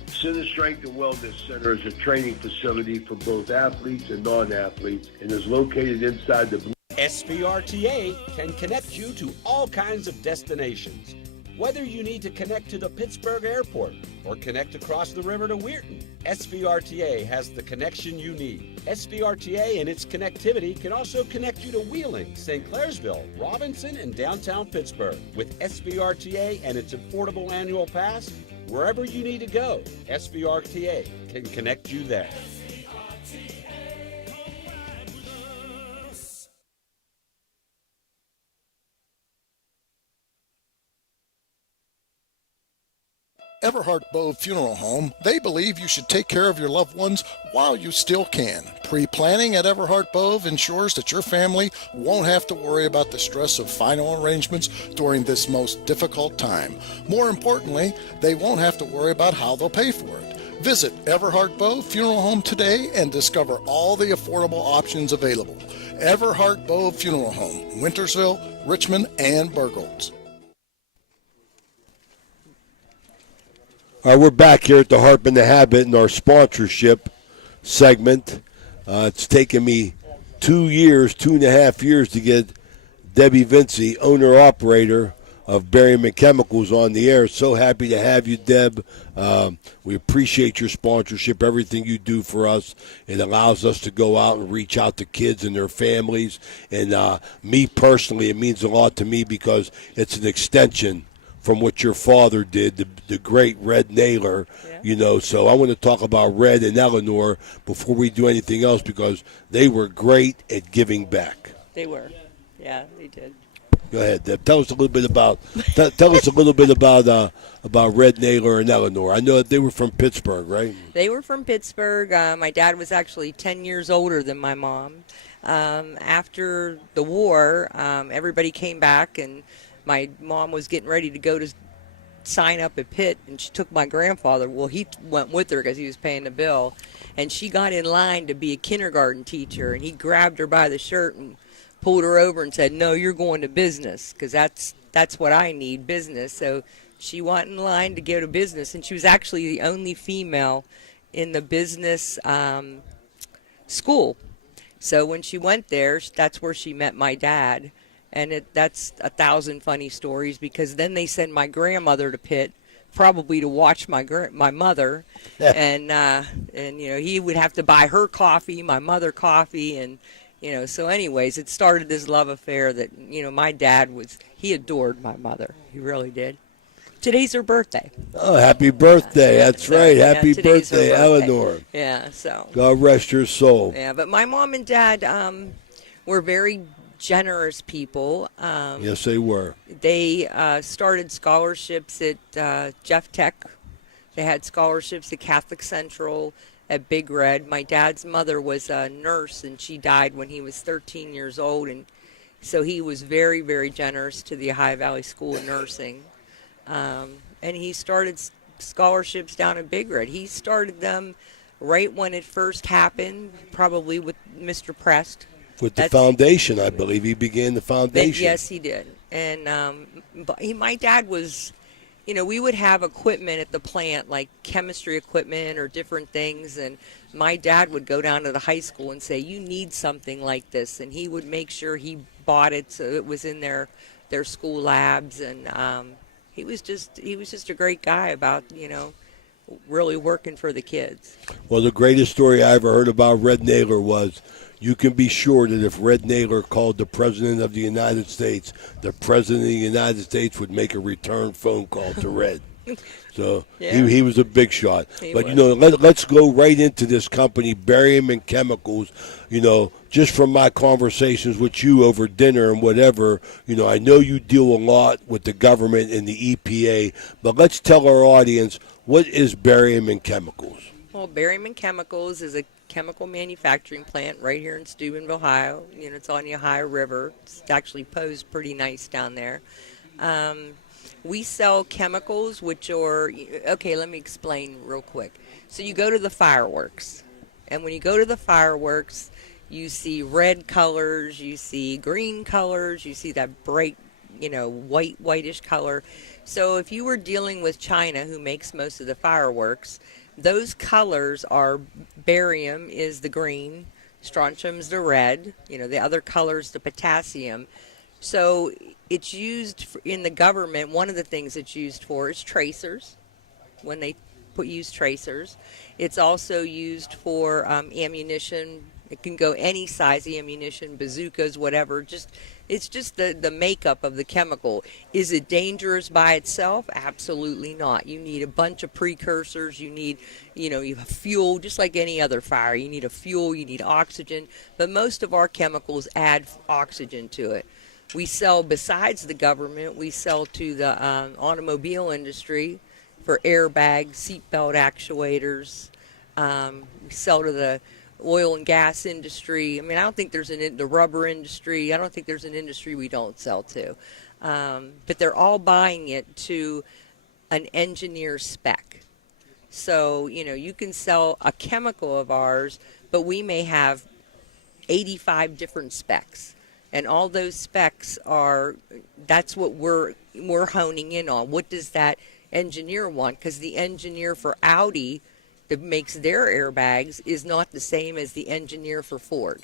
Center Strength and Wellness Center is a training facility for both athletes and non-athletes and is located inside the SVRTA can connect you to all kinds of destinations. Whether you need to connect to the Pittsburgh Airport or connect across the river to Weirton, SVRTA has the connection you need. SVRTA and its connectivity can also connect you to Wheeling, St. Clairsville, Robinson, and downtown Pittsburgh. With SVRTA and its affordable annual pass, wherever you need to go, SVRTA can connect you there. Everhart Bove Funeral Home, they believe you should take care of your loved ones while you still can. Pre-planning at Everhart Bove ensures that your family won't have to worry about the stress of final arrangements during this most difficult time. More importantly, they won't have to worry about how they'll pay for it. Visit Everhart Bove Funeral Home today and discover all the affordable options available. Everhart Bove Funeral Home, Wintersville, Richmond, and Burgolds. All right, we're back here at the Harp and the Habit in our sponsorship segment. It's taken me 2.5 years to get Debbie Vinci, owner-operator of Berryman Chemicals, on the air. So happy to have you, Deb. We appreciate your sponsorship, everything you do for us. It allows us to go out and reach out to kids and their families. And me personally, it means a lot to me because it's an extension from what your father did, the great Red Naylor, So I want to talk about Red and Eleanor before we do anything else because they were great at giving back. They were. Yeah, they did. Go ahead, Deb. Tell us a little bit about about Red Naylor and Eleanor. I know that they were from Pittsburgh, right? They were from Pittsburgh. My dad was actually 10 years older than my mom. After the war, everybody came back, and my mom was getting ready to go to sign up at Pitt, and she took my grandfather. Well, he went with her because he was paying the bill. And she got in line to be a kindergarten teacher, and he grabbed her by the shirt and pulled her over and said, "No, you're going to business because that's what I need, business." So she went in line to go to business, and she was actually the only female in the business school. So when she went there, that's where she met my dad. And that's 1,000 funny stories because then they send my grandmother to Pitt, probably to watch my mother, and he would have to buy her coffee, my mother coffee, and so anyways, it started this love affair that my dad he adored my mother, he really did. Today's her birthday. Oh, happy birthday! That's right, happy birthday, birthday, Eleanor. Yeah, so God rest your soul. Yeah, but my mom and dad were very generous people. Yes, they were. They started scholarships at Jeff Tech. They had scholarships at Catholic Central, at Big Red. My dad's mother was a nurse, and she died when he was 13 years old, and so he was very, very generous to the Ohio Valley School of Nursing. And he started scholarships down at Big Red. He started them right when it first happened, probably with Mr. Prest. With the foundation, I believe. He began the foundation. Yes, he did. And my dad was, we would have equipment at the plant, like chemistry equipment or different things. And my dad would go down to the high school and say, "You need something like this." And he would make sure he bought it so it was in their school labs. And he was just a great guy about, really working for the kids. Well, the greatest story I ever heard about Red Naylor was, you can be sure that if Red Naylor called the President of the United States, the President of the United States would make a return phone call to Red. So he was a big shot. But, let's go right into this company, Berryman Chemicals. Just from my conversations with you over dinner and whatever, I know you deal a lot with the government and the EPA. But let's tell our audience, What is Berryman Chemicals? Well, Berryman Chemicals is a chemical manufacturing plant right here in Steubenville, Ohio. It's on the Ohio River. It's actually posed pretty nice down there. We sell chemicals, which are, okay, let me explain real quick. So you go to the fireworks, and when you go to the fireworks, you see red colors, you see green colors, you see that bright, whitish color. So if you were dealing with China, who makes most of the fireworks, those colors are, barium is the green, strontium's the red, the other color's the potassium. So it's used in the government. One of the things it's used for is tracers, when they use tracers. It's also used for ammunition. It can go any size ammunition, bazookas, whatever. It's just the makeup of the chemical. Is it dangerous by itself? Absolutely not. You need a bunch of precursors. You need, you have fuel, just like any other fire. You need a fuel, you need oxygen. But most of our chemicals add oxygen to it. We sell, besides the government, we sell to the automobile industry for airbags, seatbelt actuators. We sell to the oil and gas industry. I mean, I don't think there's the rubber industry. I don't think there's an industry we don't sell to. But they're all buying it to an engineer spec. So, you can sell a chemical of ours, but we may have 85 different specs. And all those specs that's what we're honing in on. What does that engineer want? Because the engineer for Audi that makes their airbags is not the same as the engineer for Ford.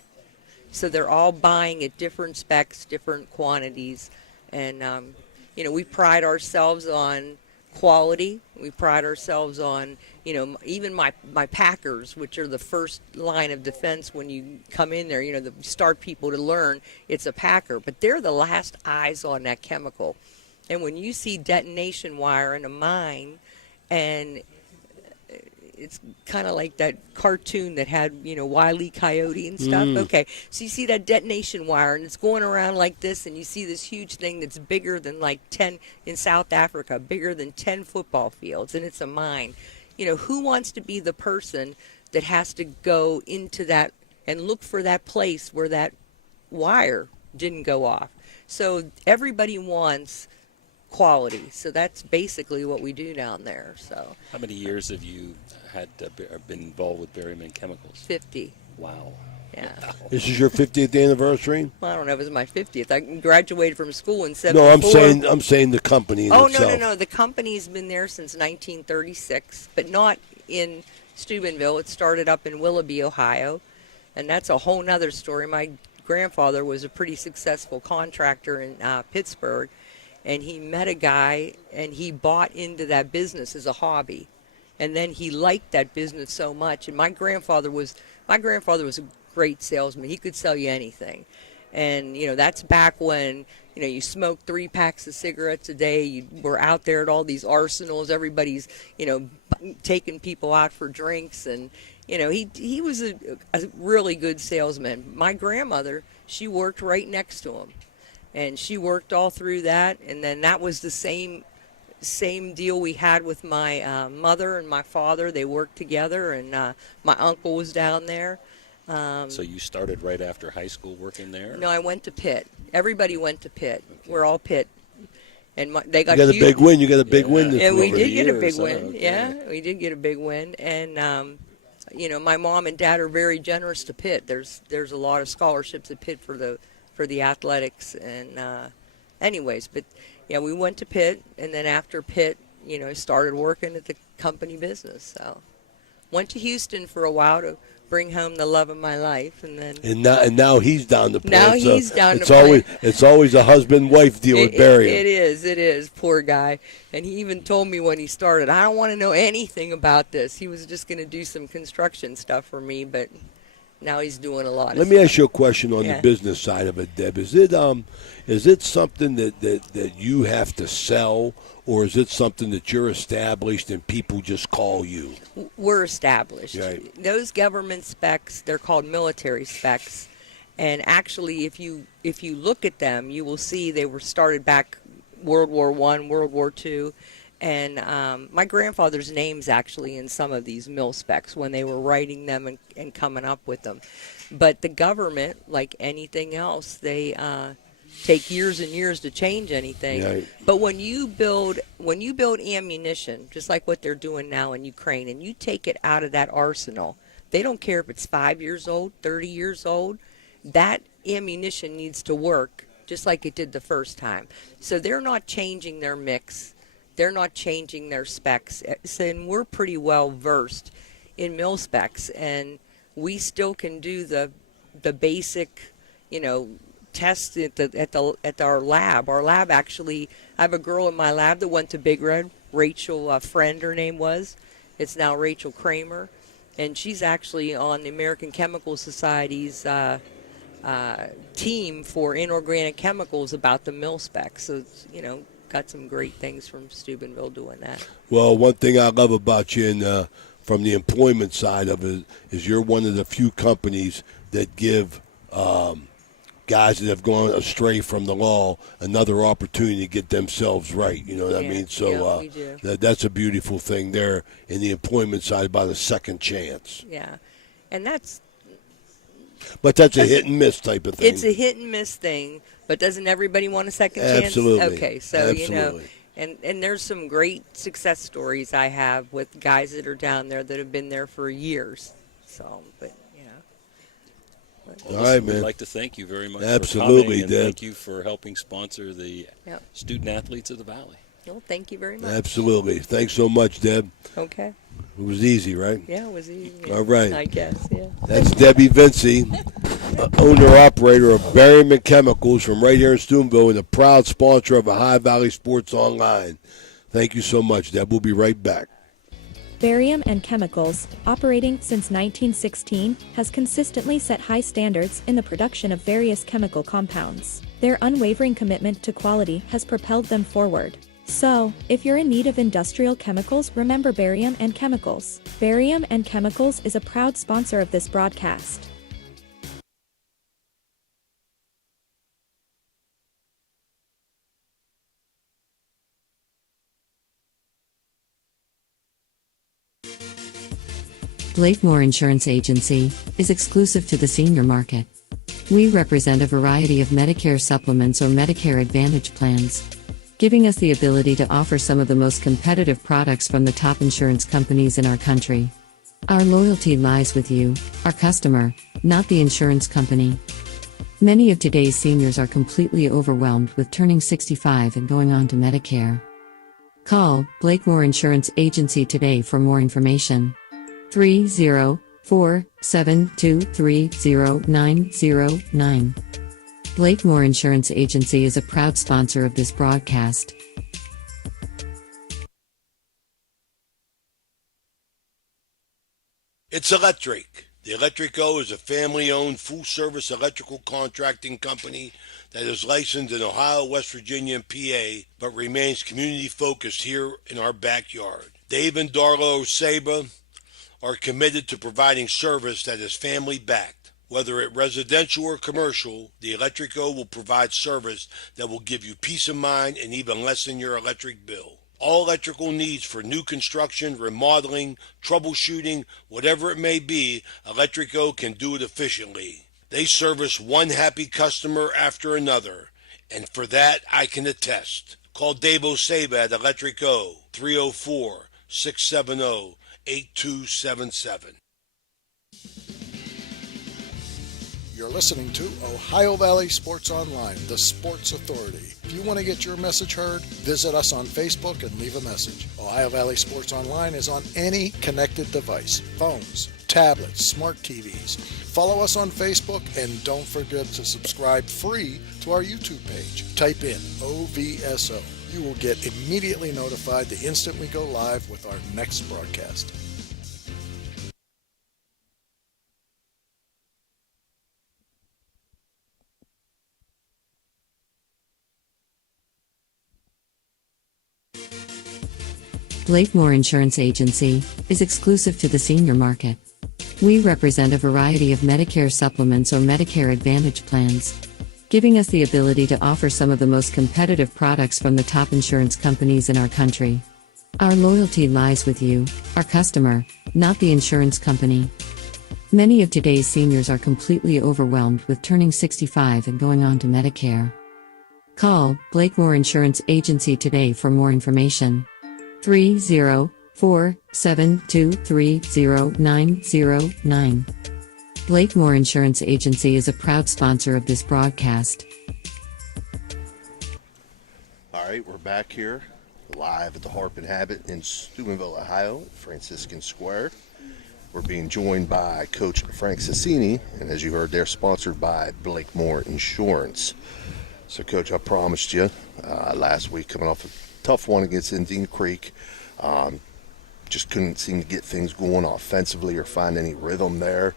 So they're all buying at different specs, different quantities. And, we pride ourselves on quality. We pride ourselves on, even my packers, which are the first line of defense when you come in there, start people to learn it's a packer. But they're the last eyes on that chemical. And when you see detonation wire in a mine, and it's kind of like that cartoon that had, Wile E. Coyote and stuff. Okay, so you see that detonation wire, and it's going around like this, and you see this huge thing that's bigger than like 10 in South Africa, bigger than 10 football fields, and it's a mine. Who wants to be the person that has to go into that and look for that place where that wire didn't go off? So everybody wants quality. So that's basically what we do down there. So how many years have you been involved with Berryman Chemicals? 50. Wow. Yeah. Wow. This is your 50th anniversary? Well, I don't know if it was my 50th. I graduated from school in 74. No, I'm saying the company in itself. No. The company's been there since 1936, but not in Steubenville. It started up in Willoughby, Ohio, and that's a whole nother story. My grandfather was a pretty successful contractor in Pittsburgh, and he met a guy, and he bought into that business as a hobby. And then he liked that business so much. And my grandfather was a great salesman. He could sell you anything. And, that's back when, you smoked 3 packs of cigarettes a day. You were out there at all these arsenals. Everybody's, taking people out for drinks. And, he was a really good salesman. My grandmother, she worked right next to him. And she worked all through that. And then that was the same deal we had with my mother and my father. They worked together, and my uncle was down there. So you started right after high school working there? No, I went to Pitt. Everybody went to Pitt. Okay. We're all Pitt. And they got a big win. You got a big win. And we did get a big win. Okay. Yeah, we did get a big win. And, my mom and dad are very generous to Pitt. There's a lot of scholarships at Pitt for the athletics. And anyways, but yeah, we went to Pitt, and then after Pitt, started working at the company business. So went to Houston for a while to bring home the love of my life, and then now he's down to play. Now he's down to play. It's always a husband-wife deal with Barry. It is, poor guy. And he even told me when he started, I don't want to know anything about this. He was just going to do some construction stuff for me, but now he's doing a lot. Let me ask you a question on the business side of it, Deb. Is it something that you have to sell, or is it something that you're established and people just call you? We're established. Right. Those government specs, they're called military specs, and actually, if you look at them, you will see they were started back World War I, World War II, And my grandfather's name's actually in some of these mil specs when they were writing them and coming up with them. But the government, like anything else, they take years and years to change anything. Right. But when you build ammunition, just like what they're doing now in Ukraine, and you take it out of that arsenal, they don't care if it's 5 years old, 30 years old, that ammunition needs to work just like it did the first time. So they're not changing their mix. They're not changing their specs. And we're pretty well versed in mil specs, and we still can do the basic, tests at our lab. Our lab actually, I have a girl in my lab that went to Big Red, Rachel Friend, her name was. It's now Rachel Kramer, and she's actually on the American Chemical Society's team for inorganic chemicals about the mil specs. So it's, got some great things from Steubenville doing that. Well, one thing I love about you and from the employment side of it is you're one of the few companies that give guys that have gone astray from the law another opportunity to get themselves right. You know what I mean? So we do. that's a beautiful thing there in the employment side about a second chance. Yeah, and that's a hit and miss type of thing. It's a hit and miss thing, but doesn't everybody want a second chance? Absolutely. Okay, so Absolutely. and there's some great success stories I have with guys that are down there that have been there for years. So, but all right, man. We'd like to thank you very much Absolutely, for coming, and Deb. thank you for helping sponsor the student athletes of the Valley. Well, thank you very much. Absolutely. Thanks so much, Deb. Okay. It was easy, right? Yeah, it was easy. All right. I guess, yeah. That's Debbie Vinci, owner-operator of Berryman Chemicals from right here in Steubenville and a proud sponsor of Ohio Valley Sports Online. Thank you so much, Deb. We'll be right back. Barium and Chemicals, operating since 1916, has consistently set high standards in the production of various chemical compounds. Their unwavering commitment to quality has propelled them forward. So, if you're in need of industrial chemicals, remember Barium and Chemicals. Barium and Chemicals is a proud sponsor of this broadcast. Blakemore Insurance Agency is exclusive to the senior market. We represent a variety of Medicare supplements or Medicare Advantage plans, giving us the ability to offer some of the most competitive products from the top insurance companies in our country. Our loyalty lies with you, our customer, not the insurance company. Many of today's seniors are completely overwhelmed with turning 65 and going on to Medicare. Call Blakemore Insurance Agency today for more information. 304-723-0909. Blakemore Insurance Agency is a proud sponsor of this broadcast. It's Electric. The Electrico is a family-owned, full-service electrical contracting company that is licensed in Ohio, West Virginia, and PA, but remains community-focused here in our backyard. Dave and Darla Oseba are committed to providing service that is family-backed. Whether it residential or commercial, the Electrico will provide service that will give you peace of mind and even lessen your electric bill. All electrical needs for new construction, remodeling, troubleshooting, whatever it may be, Electrico can do it efficiently. They service one happy customer after another, and for that I can attest. Call Dave Oseba at Electrico, 304-670-8277. You're listening to Ohio Valley Sports Online, the sports authority. If you want to get your message heard, visit us on Facebook and leave a message. Ohio Valley Sports Online is on any connected device, phones, tablets, smart TVs. Follow us on Facebook and don't forget to subscribe free to our YouTube page. Type in OVSO. You will get immediately notified the instant we go live with our next broadcast. Blakemore Insurance Agency is exclusive to the senior market. We represent a variety of Medicare supplements or Medicare Advantage plans, giving us the ability to offer some of the most competitive products from the top insurance companies in our country. Our loyalty lies with you, our customer, not the insurance company. Many of today's seniors are completely overwhelmed with turning 65 and going on to Medicare. Call Blakemore Insurance Agency today for more information. 304-723-0909. Blakemore Insurance Agency is a proud sponsor of this broadcast. All right, we're back here live at the Harp and Habit in Steubenville, Ohio, Franciscan Square. We're being joined by Coach Frank Sassini, and as you heard, they're sponsored by Blakemore Insurance. So, Coach, I promised you last week, coming off a tough one against Indian Creek, just couldn't seem to get things going offensively or find any rhythm there.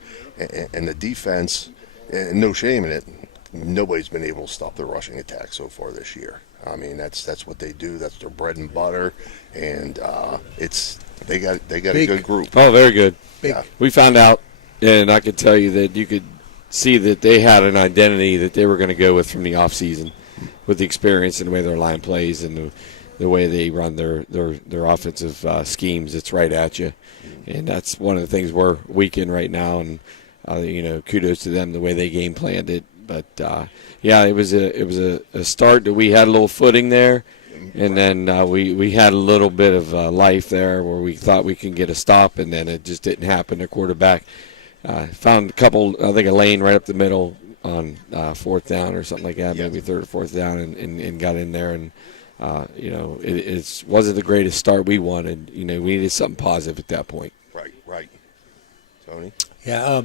And the defense, and no shame in it, nobody's been able to stop the rushing attack so far this year. I mean, that's what they do. That's their bread and butter, and they got a good group. Oh, very good. Yeah. We found out, and I could tell you that you could see that they had an identity that they were going to go with from the off season, with the experience and the way their line plays and the way they run their offensive schemes. It's right at you, and that's one of the things we're weak in right now. And kudos to them the way they game planned it. But it was a start that we had a little footing there, and then we had a little bit of life there where we thought we could get a stop, and then it just didn't happen. The quarterback found a couple, I think a lane right up the middle on fourth down or something like that, maybe third or fourth down, and got in there. And it wasn't the greatest start we wanted. We needed something positive at that point. Right. Tony? Yeah,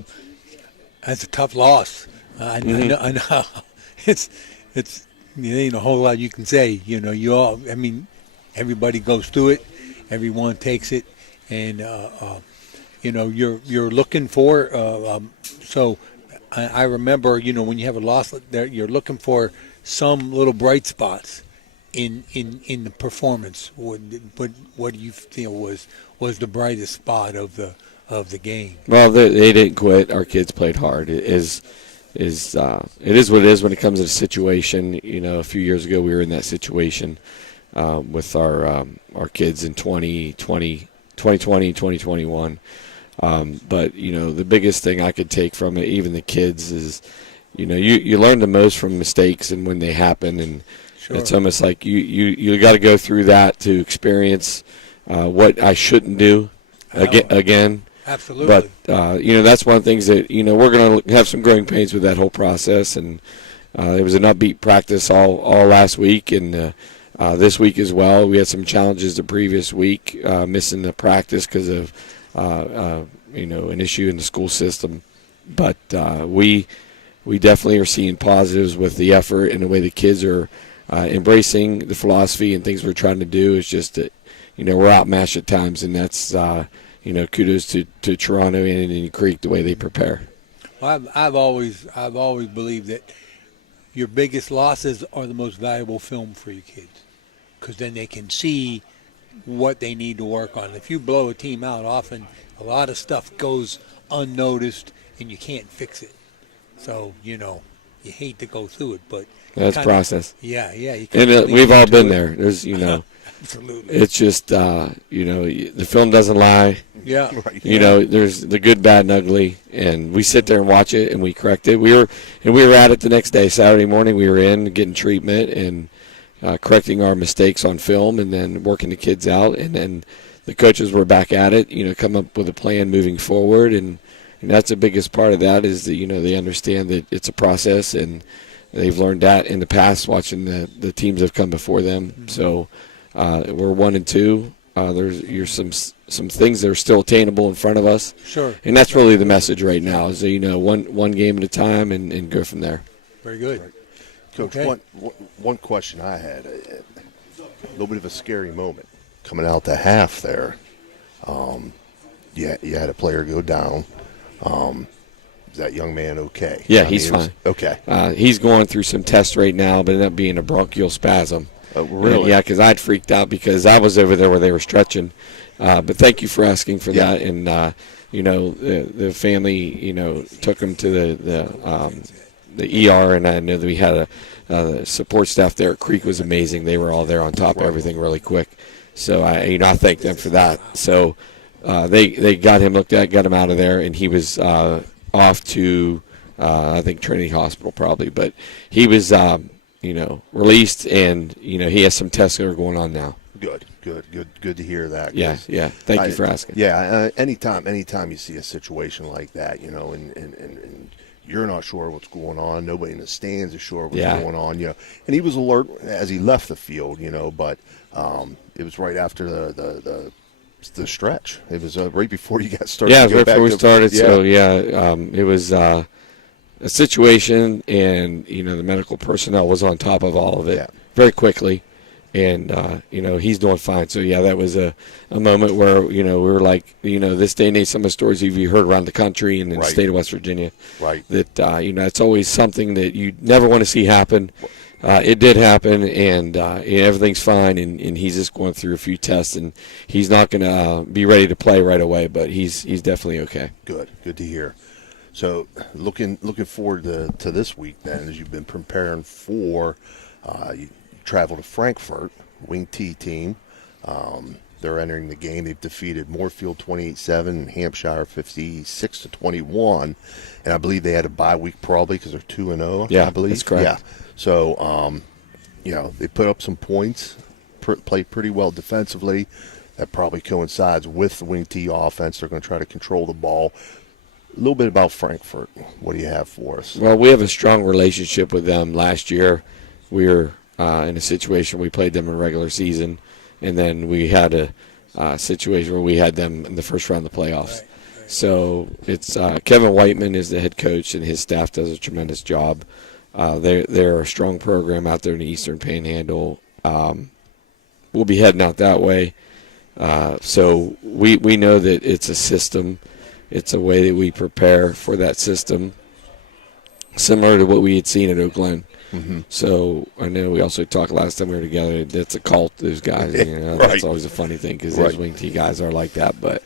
that's a tough loss. I know. It's there ain't a whole lot you can say. Everybody goes through it. Everyone takes it, and you're looking for. So I remember, when you have a loss there, you're looking for some little bright spots in the performance. What do you feel was the brightest spot of the game? Well, they didn't quit. Our kids played hard. It is what it is when it comes to the situation. A few years ago we were in that situation with our kids in 2020, 2021. But the biggest thing I could take from it, even the kids, is you learn the most from mistakes and when they happen, and sure. It's almost like you got to go through that to experience what I shouldn't do again. Absolutely. But, that's one of the things that, we're going to have some growing pains with that whole process. And it was an upbeat practice all last week and this week as well. We had some challenges the previous week, missing the practice because of, an issue in the school system. But we definitely are seeing positives with the effort and the way the kids are embracing the philosophy and things we're trying to do. It's just that, we're outmatched at times, and that's kudos to Toronto and Indian Creek the way they prepare. Well, I've always believed that your biggest losses are the most valuable film for your kids, because then they can see what they need to work on. If you blow a team out, often a lot of stuff goes unnoticed and you can't fix it. So you hate to go through it, but that's process. Yeah. And we've all been there. There's Absolutely. It's just the film doesn't lie. Yeah. Right. There's the good, bad, and ugly, and we sit there and watch it and we correct it. We were at it the next day, Saturday morning. We were in getting treatment and correcting our mistakes on film, and then working the kids out, and then the coaches were back at it. Come up with a plan moving forward, and that's the biggest part of that is that they understand that it's a process, and they've learned that in the past watching the teams that have come before them. Mm-hmm. So. We're 1-2. There's some things that are still attainable in front of us. Sure. And that's really the message right now is one game at a time and go from there. Very good. Right. Coach, okay. One question I had, a little bit of a scary moment coming out the half there. You had a player go down. Is that young man okay? Yeah, he's fine. Okay. He's going through some tests right now, but it ended up being a bronchial spasm. Oh, really? Yeah, because I'd freaked out because I was over there where they were stretching. But thank you for asking for that. And, the family, took him to the ER, and I know that we had a support staff there at Creek was amazing. They were all there on top of everything really quick. So I thank them for that. So they got him looked at, got him out of there, and he was off to I think Trinity Hospital probably, but he was released, and he has some tests that are going on now. Good to hear that. Yeah. Thank you for asking. Yeah, anytime you see a situation like that, and you're not sure what's going on, nobody in the stands is sure what's going on, and he was alert as he left the field, but it was right after the stretch. It was right before you got started. Yeah, it was right before we started. Yeah. So it was a situation, and the medical personnel was on top of all of it very quickly, and he's doing fine. So that was a moment where we were like, this day and age, some of the stories you've heard around the country and in the state of West Virginia, right? That it's always something that you never want to see happen. It did happen, and everything's fine, and he's just going through a few tests, and he's not going to be ready to play right away, but he's definitely okay. Good to hear. So looking forward to this week then, as you've been preparing for, you travel to Frankfurt, Wing T team. They're entering the game. They've defeated Moorfield 28-7 and Hampshire 56-21, and I believe they had a bye week probably because they're 2-0. Yeah, I believe that's correct. Yeah. So they put up some points, played pretty well defensively. That probably coincides with the Wing T offense. They're going to try to control the ball. A little bit about Frankfurt. What do you have for us? Well, we have a strong relationship with them. Last year, we were in a situation we played them in regular season, and then we had a situation where we had them in the first round of the playoffs. Right. So it's Kevin Whiteman is the head coach, and his staff does a tremendous job. They're a strong program out there in the Eastern Panhandle. We'll be heading out that way. So we know that it's a system. It's a way that we prepare for that system, similar to what we had seen at Oak Glen. Mm-hmm. So I know we also talked last time we were together. That's a cult, those guys. Right. That's always a funny thing because those Wing T guys are like that. But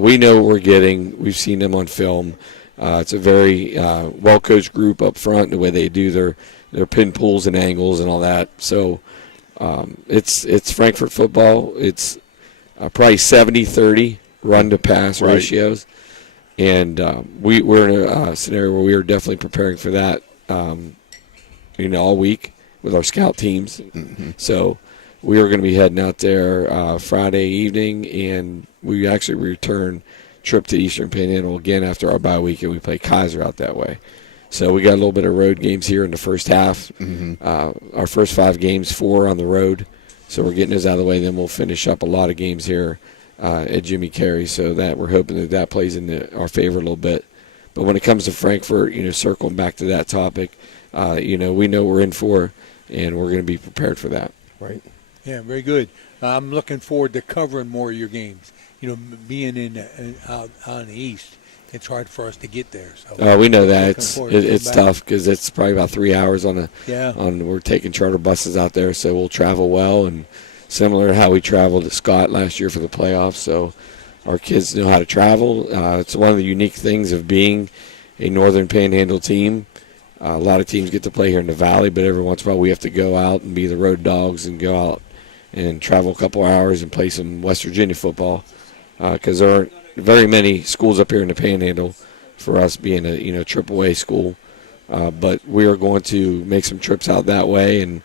we know what we're getting. We've seen them on film. It's a very well-coached group up front, the way they do their pin pulls and angles and all that. So it's Frankfurt football. It's probably 70-30 run-to-pass ratios. And we're in a scenario where we are definitely preparing for that all week with our scout teams. Mm-hmm. So we are going to be heading out there Friday evening, and we actually return trip to Eastern Panhandle again after our bye week, and we play Kaiser out that way. So we got a little bit of road games here in the first half. Mm-hmm. Our first 5 games, 4 on the road. So we're getting those out of the way. Then we'll finish up a lot of games here at Jimmy Carey. So that we're hoping that plays into our favor a little bit. But when it comes to Frankfurt, circling back to that topic, we know what we're in for, and we're going to be prepared for that. Right. Yeah, very good. I'm looking forward to covering more of your games. Being out in the East, it's hard for us to get there. So we know that it's tough because it's probably about 3 hours we're taking charter buses out there, so we'll travel well, and similar to how we traveled to Scott last year for the playoffs. So our kids know how to travel. It's one of the unique things of being a Northern Panhandle team. A lot of teams get to play here in the Valley, but every once in a while we have to go out and be the road dogs and go out and travel a couple hours and play some West Virginia football. Because there aren't very many schools up here in the Panhandle for us being a AAA school. But we are going to make some trips out that way and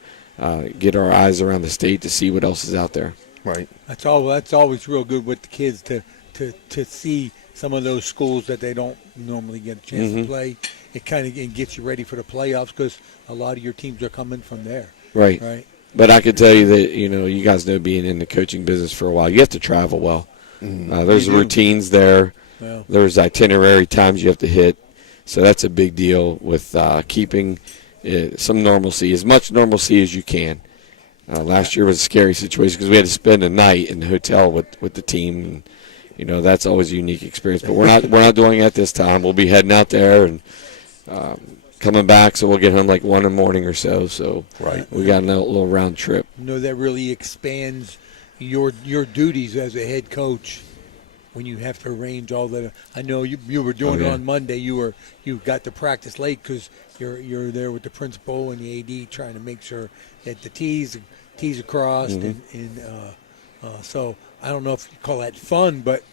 get our eyes around the state to see what else is out there. Right. That's always real good with the kids to see some of those schools that they don't normally get a chance to play. It kind of gets you ready for the playoffs because a lot of your teams are coming from there. Right. But I can tell you that you guys know being in the coaching business for a while, you have to travel well. There's routines there. Yeah. There's itinerary times you have to hit. So that's a big deal with keeping some normalcy, as much normalcy as you can. Last year was a scary situation because we had to spend a night in the hotel with the team. And, that's always a unique experience. But we're not doing it this time. We'll be heading out there and coming back, so we'll get home like 1 in the morning or so. So we got a little round trip. That really expands your duties as a head coach when you have to arrange all that. I know you were doing it on Monday. You got to practice late because you're there with the principal and the AD trying to make sure that the T's are crossed and So I don't know if you call that fun, but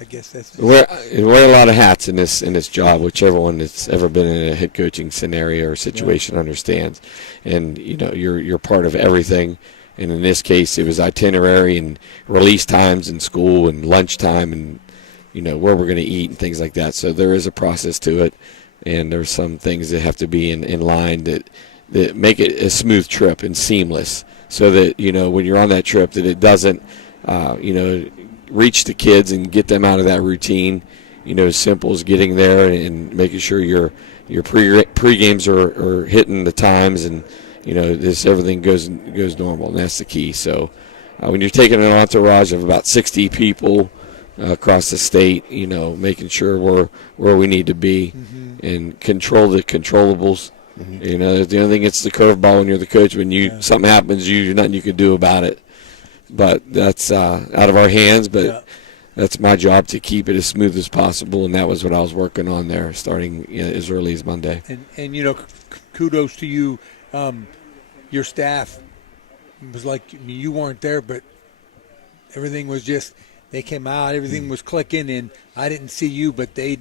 I guess that's wear a lot of hats in this job, which everyone that's ever been in a head coaching scenario or situation understands. And you're part of everything. And in this case, it was itinerary and release times in school and lunchtime and where we're going to eat and things like that. So there is a process to it, and there's some things that have to be in line that make it a smooth trip and seamless. So that when you're on that trip, that it doesn't reach the kids and get them out of that routine. As simple as getting there and making sure your pre-games are hitting the times, and everything goes normal, and that's the key. So when you're taking an entourage of about 60 people across the state, making sure we're where we need to be and control the controllables. The only thing it's the curveball when you're the coach. When something happens, there's nothing you can do about it. But that's out of our hands. But that's my job to keep it as smooth as possible, and that was what I was working on there, starting as early as Monday. And kudos to you. Your staff was like, you weren't there, but everything was just. They came out, everything was clicking, and I didn't see you, but they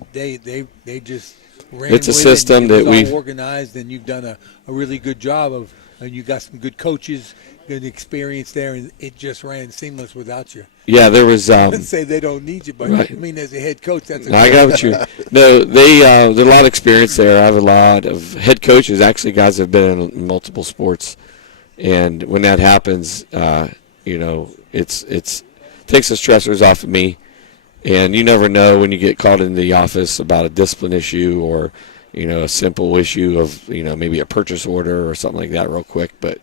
just ran. It's a with system it, that we've we've organized, and you've done a really good job of. And you got some good coaches, good experience there, and it just ran seamless without you. Yeah, there was. Say they don't need you, but right. I mean, as a head coach, that's. I got what you. No, there's a lot of experience there. I have a lot of head coaches, actually, guys that have been in multiple sports, and when that happens, it's takes the stressors off of me, and you never know when you get called into the office about a discipline issue or a simple issue of maybe a purchase order or something like that real quick. But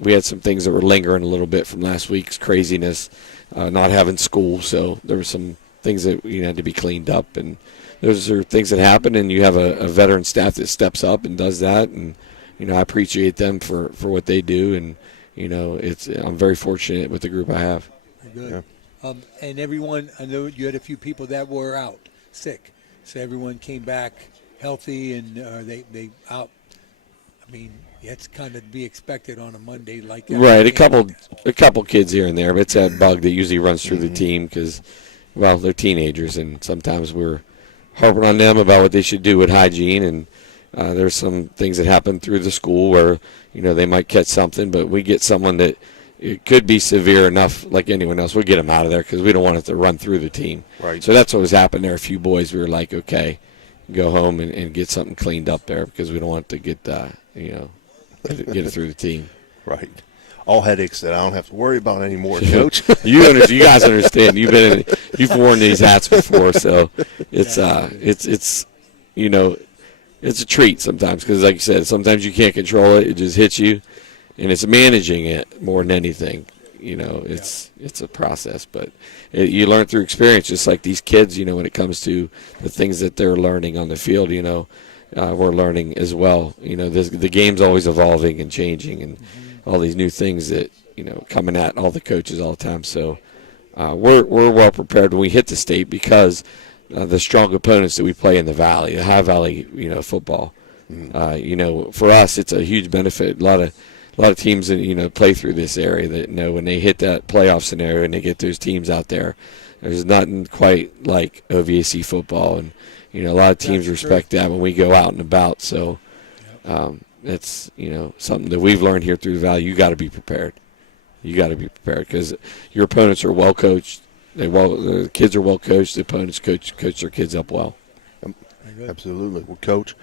we had some things that were lingering a little bit from last week's craziness, not having school, so there were some things that had to be cleaned up, and those are things that happen, and you have a veteran staff that steps up and does that, and I appreciate them for what they do, and I'm very fortunate with the group I have. Good. Yeah. And everyone, I know you had a few people that were out sick, so everyone came back healthy, and they out. I mean, that's kind of to be expected on a Monday like that. Right, a couple kids here and there, but it's that bug that usually runs through the team because, well, they're teenagers, and sometimes we're harping on them about what they should do with hygiene, and there's some things that happen through the school where they might catch something, but we get someone that it could be severe enough, like anyone else. We'll get them out of there because we don't want it to run through the team. Right. So that's what was happening there. A few boys, we were like, okay, go home and get something cleaned up there because we don't want it to get get it through the team. Right. All headaches that I don't have to worry about anymore, Coach. You guys understand. You've worn these hats before, so it's it's a treat sometimes because, like you said, sometimes you can't control it. It just hits you, and it's managing it more than anything. It's a process, but you learn through experience, just like these kids, when it comes to the things that they're learning on the field, we're learning as well. The game's always evolving and changing, and all these new things that, coming at all the coaches all the time. So we're well prepared when we hit the state because the strong opponents that we play in the Valley, the High Valley, football. For us, it's a huge benefit. A lot of teams that play through this area that when they hit that playoff scenario and they get those teams out there, there's nothing quite like OVAC football, and a lot of teams respect that when we go out and about. So that's something that we've learned here through the Valley. You got to be prepared. You got to be prepared because your opponents are well coached. The kids are well coached. The opponents coach their kids up well. Absolutely. Well, Coach,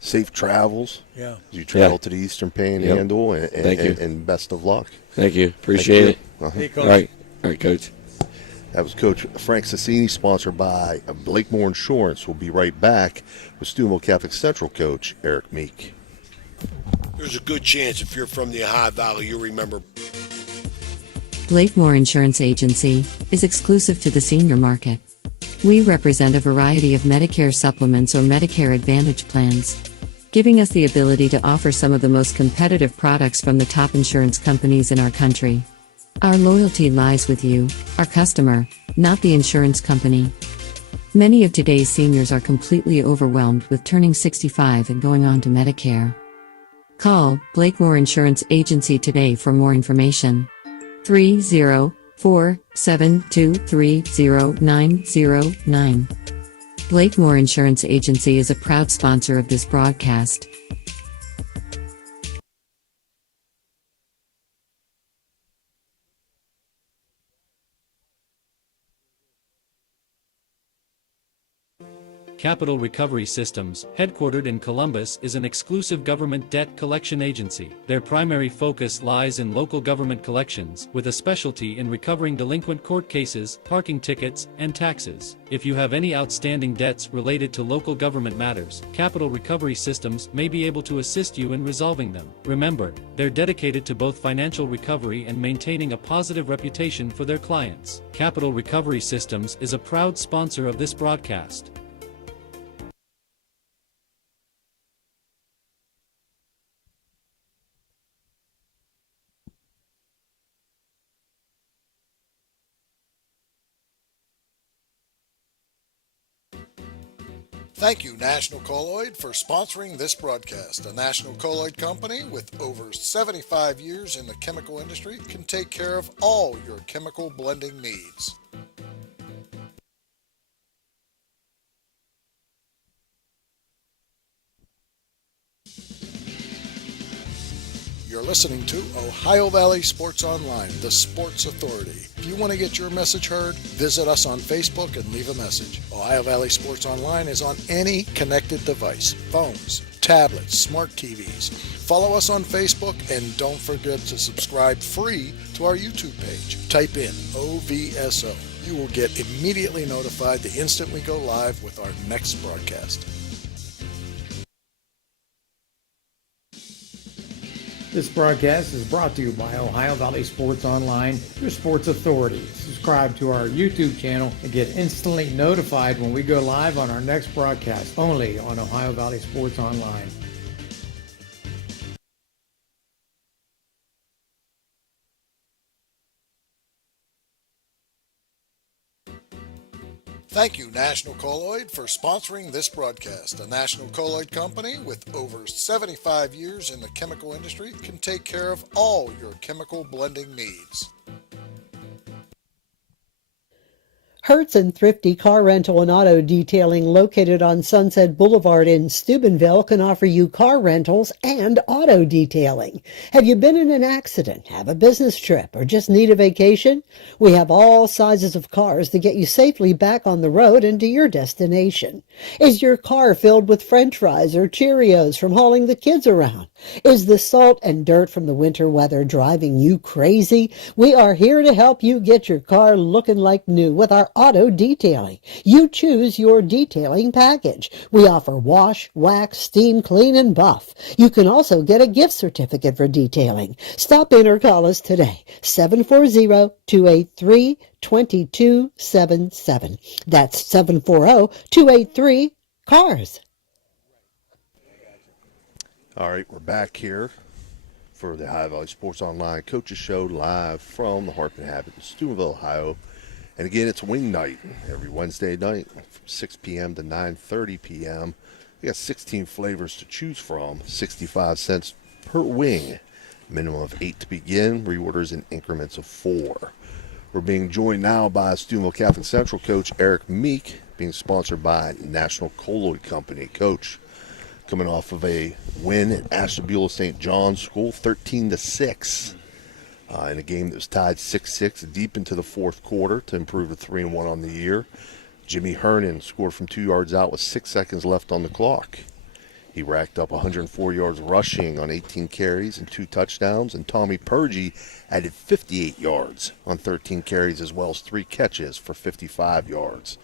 safe travels. Yeah. As you travel to the Eastern Panhandle, and best of luck. Thank you. Appreciate it. Hey, Coach. All right, Coach. That was Coach Frank Sassini, sponsored by Blakemore Insurance. We'll be right back with Steubenville Catholic Central coach Eric Meek. There's a good chance if you're from the Ohio Valley, you'll remember. Blakemore Insurance Agency is exclusive to the senior market. We represent a variety of Medicare supplements or Medicare Advantage plans, giving us the ability to offer some of the most competitive products from the top insurance companies in our country. Our loyalty lies with you, our customer, not the insurance company. Many of today's seniors are completely overwhelmed with turning 65 and going on to Medicare. Call Blakemore Insurance Agency today for more information. 304-723-0909. Blakemore Insurance Agency is a proud sponsor of this broadcast. Capital Recovery Systems, headquartered in Columbus, is an exclusive government debt collection agency. Their primary focus lies in local government collections, with a specialty in recovering delinquent court cases, parking tickets, and taxes. If you have any outstanding debts related to local government matters, Capital Recovery Systems may be able to assist you in resolving them. Remember, they're dedicated to both financial recovery and maintaining a positive reputation for their clients. Capital Recovery Systems is a proud sponsor of this broadcast. Thank you, National Colloid, for sponsoring this broadcast. A National Colloid company with over 75 years in the chemical industry can take care of all your chemical blending needs. You're listening to Ohio Valley Sports Online, the sports authority. If you want to get your message heard, visit us on Facebook and leave a message. Ohio Valley Sports Online is on any connected device, phones, tablets, smart TVs. Follow us on Facebook and don't forget to subscribe free to our YouTube page. Type in OVSO. You will get immediately notified the instant we go live with our next broadcast. This broadcast is brought to you by Ohio Valley Sports Online, your sports authority. Subscribe to our YouTube channel and get instantly notified when we go live on our next broadcast, only on Ohio Valley Sports Online. Thank you, National Colloid, for sponsoring this broadcast. A National Colloid company with over 75 years in the chemical industry can take care of all your chemical blending needs. Hertz and Thrifty Car Rental and Auto Detailing, located on Sunset Boulevard in Steubenville, can offer you car rentals and auto detailing. Have you been in an accident, have a business trip, or just need a vacation? We have all sizes of cars to get you safely back on the road and to your destination. Is your car filled with French fries or Cheerios from hauling the kids around? Is the salt and dirt from the winter weather driving you crazy? We are here to help you get your car looking like new with our auto detailing. You choose your detailing package. We offer wash, wax, steam, clean, and buff. You can also get a gift certificate for detailing. Stop in or call us today, 740-283-2277. That's 740-283-CARS. All right, we're back here for the Ohio Valley Sports Online Coaches Show live from the Harp and Habit in Steubenville, Ohio. And again, it's wing night every Wednesday night from 6 p.m. to 9:30 p.m. We got 16 flavors to choose from, 65 cents per wing, minimum of 8 to begin, reorders in increments of 4. We're being joined now by Steubenville Catholic Central coach Eric Meek, being sponsored by National Colloid Company. Coach, coming off of a win at Ashtabula St. John's School, 13-6. In a game that was tied 6-6 deep into the fourth quarter to improve to 3-1 on the year. Jimmy Hernan scored from 2 yards out with 6 seconds left on the clock. He racked up 104 yards rushing on 18 carries and 2 touchdowns, and Tommy Purgie added 58 yards on 13 carries as well as 3 catches for 55 yards.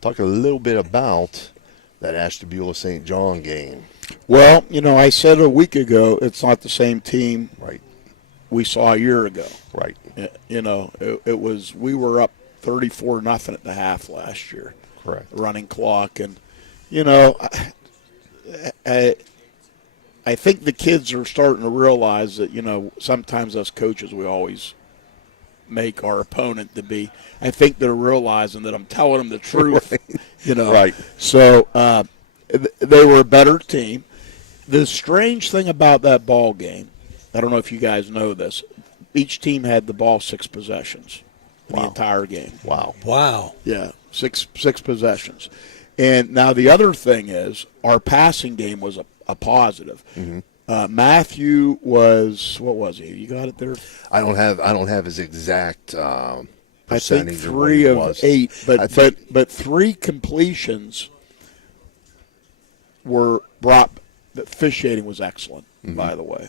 Talk a little bit about that Ashtabula St. John game. Well, I said a week ago it's not the same team right we saw a year ago. Right. It was, we were up 34-0 at the half last year. Correct. Running clock. And, I think the kids are starting to realize that, sometimes us coaches, we always make our opponent to be. I think they're realizing that I'm telling them the truth, Right. So they were a better team. The strange thing about that ball game, I don't know if you guys know this, each team had the ball 6 possessions in the entire game. Wow. Yeah, six possessions. And now the other thing is our passing game was a positive. Matthew was, what was he? You got it there? I don't have his exact I percentage. think 3 of 8, but 3 completions were brought. The officiating was excellent, by the way.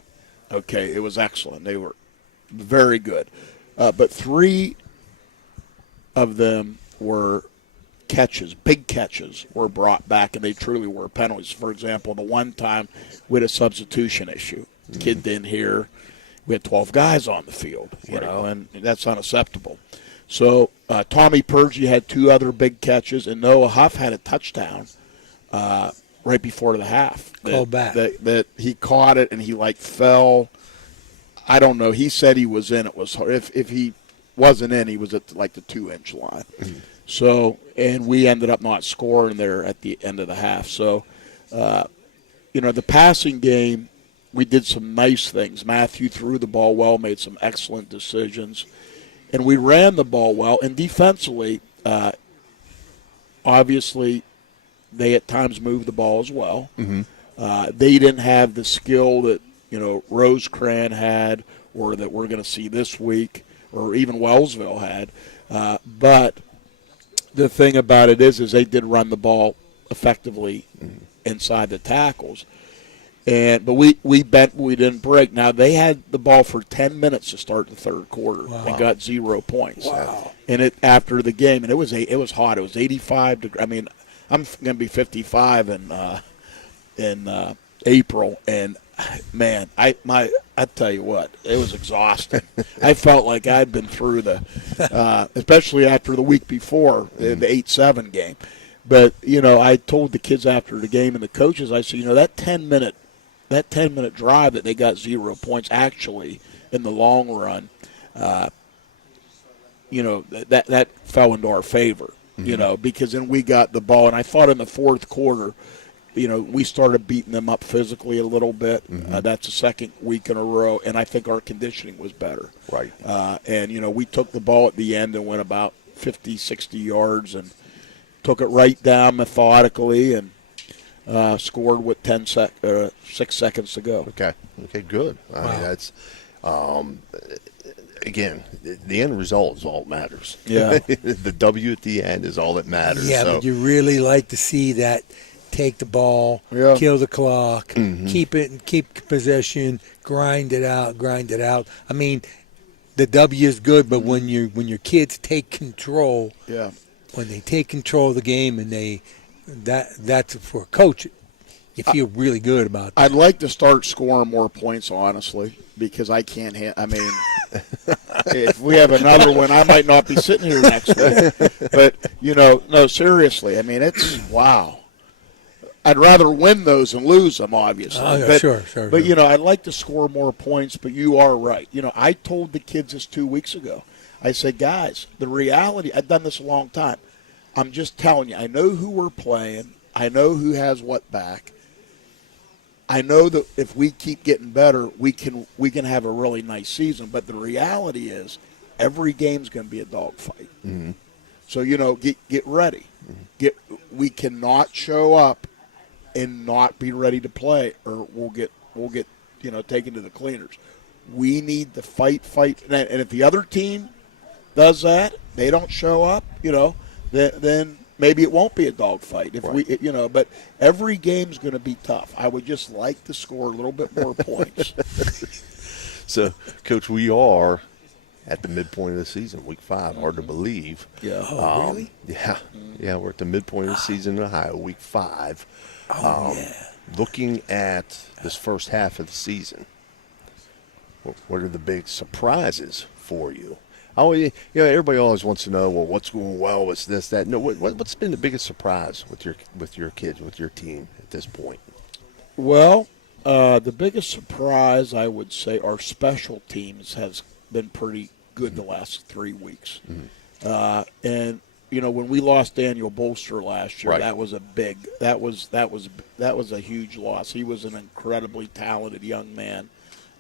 Okay, it was excellent. They were very good. But 3 of them were catches, big catches were brought back, and they truly were penalties. For example, the one time we had a substitution issue. The kid didn't hear. We had 12 guys on the field, you know, and that's unacceptable. So Tommy Purgie had 2 other big catches, and Noah Huff had a touchdown right before the half. Called back. That he caught it, and he, like, fell. I don't know. He said he was in. It was hard. If he wasn't in, he was at, like, the 2-inch line. So, and we ended up not scoring there at the end of the half. So, you know, the passing game, we did some nice things. Matthew threw the ball well, made some excellent decisions. And we ran the ball well. And defensively, obviously, they at times moved the ball as well. They didn't have the skill that, you know, Rosecrans had or that we're going to see this week or even Wellsville had. But the thing about it is they did run the ball effectively inside the tackles. But we didn't break. Now, they had the ball for 10 minutes to start the third quarter and got 0 points. And after the game, and it was hot. It was 85 I mean, I'm going to be 55 in April, and man, I tell you what, it was exhausting. I felt like I'd been through especially after the week before the 8-7 game. But you know, I told the kids after the game and the coaches, I said, you know, that 10-minute drive that they got 0 points, actually in the long run, you know, that fell into our favor. You know, because then we got the ball, and I thought in the fourth quarter, you know, we started beating them up physically a little bit. That's the second week in a row, and I think our conditioning was better. Right. And, you know, we took the ball at the end and went about 50, 60 yards and took it right down methodically and scored with 6 seconds to go. Okay, good. I mean, that's again, the end result is all that matters. Yeah. The W at the end is all that matters. Yeah, so. but you really like to see that. Take the ball, kill the clock, keep possession, grind it out. I mean, the W is good, but when your kids take control, when they take control of the game, and that's for a coach, you feel really good about that. I'd like to start scoring more points, honestly, because I can't. I mean, if we have another one, I might not be sitting here next week. But you know, no, seriously. I mean, it's wow. I'd rather win those than lose them, obviously. Oh, yeah, but, sure. But, you know, I'd like to score more points, but you are right. You know, I told the kids this 2 weeks ago. I said, guys, the reality, I've done this a long time. I'm just telling you, I know who we're playing. I know who has what back. I know that if we keep getting better, we can have a really nice season. But the reality is every game's going to be a dogfight. So, you know, get ready. We cannot show up and not be ready to play, or we'll get you know, taken to the cleaners. We need to fight, and if the other team does that, they don't show up, you know, then maybe it won't be a dogfight. If we, you know, but every game's going to be tough. I would just like to score a little bit more points. So, Coach, we are at the midpoint of the season, week 5. Hard to believe. Yeah. Really? Yeah, we're at the midpoint of the season in Ohio, week 5. Looking at this first half of the season, what are the big surprises for you? Oh, yeah, everybody always wants to know, well, what's going well, what's this, that. No, what's been the biggest surprise with your kids, with your team at this point? Well, the biggest surprise, I would say, our special teams has been pretty good the last 3 weeks. And you know, when we lost Daniel Bolster last year, that was a huge loss. He was an incredibly talented young man,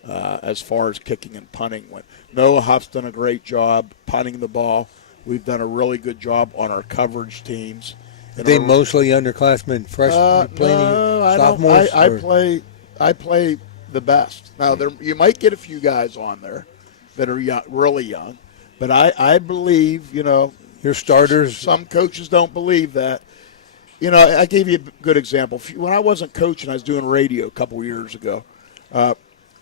as far as kicking and punting went. Noah Huff's done a great job punting the ball. We've done a really good job on our coverage teams. Are they mostly underclassmen, freshmen, sophomores? I play the best. Now, you might get a few guys on there that are young, really young, but I believe, your starters. Some coaches don't believe that. I gave you a good example. When I wasn't coaching, I was doing radio a couple years ago.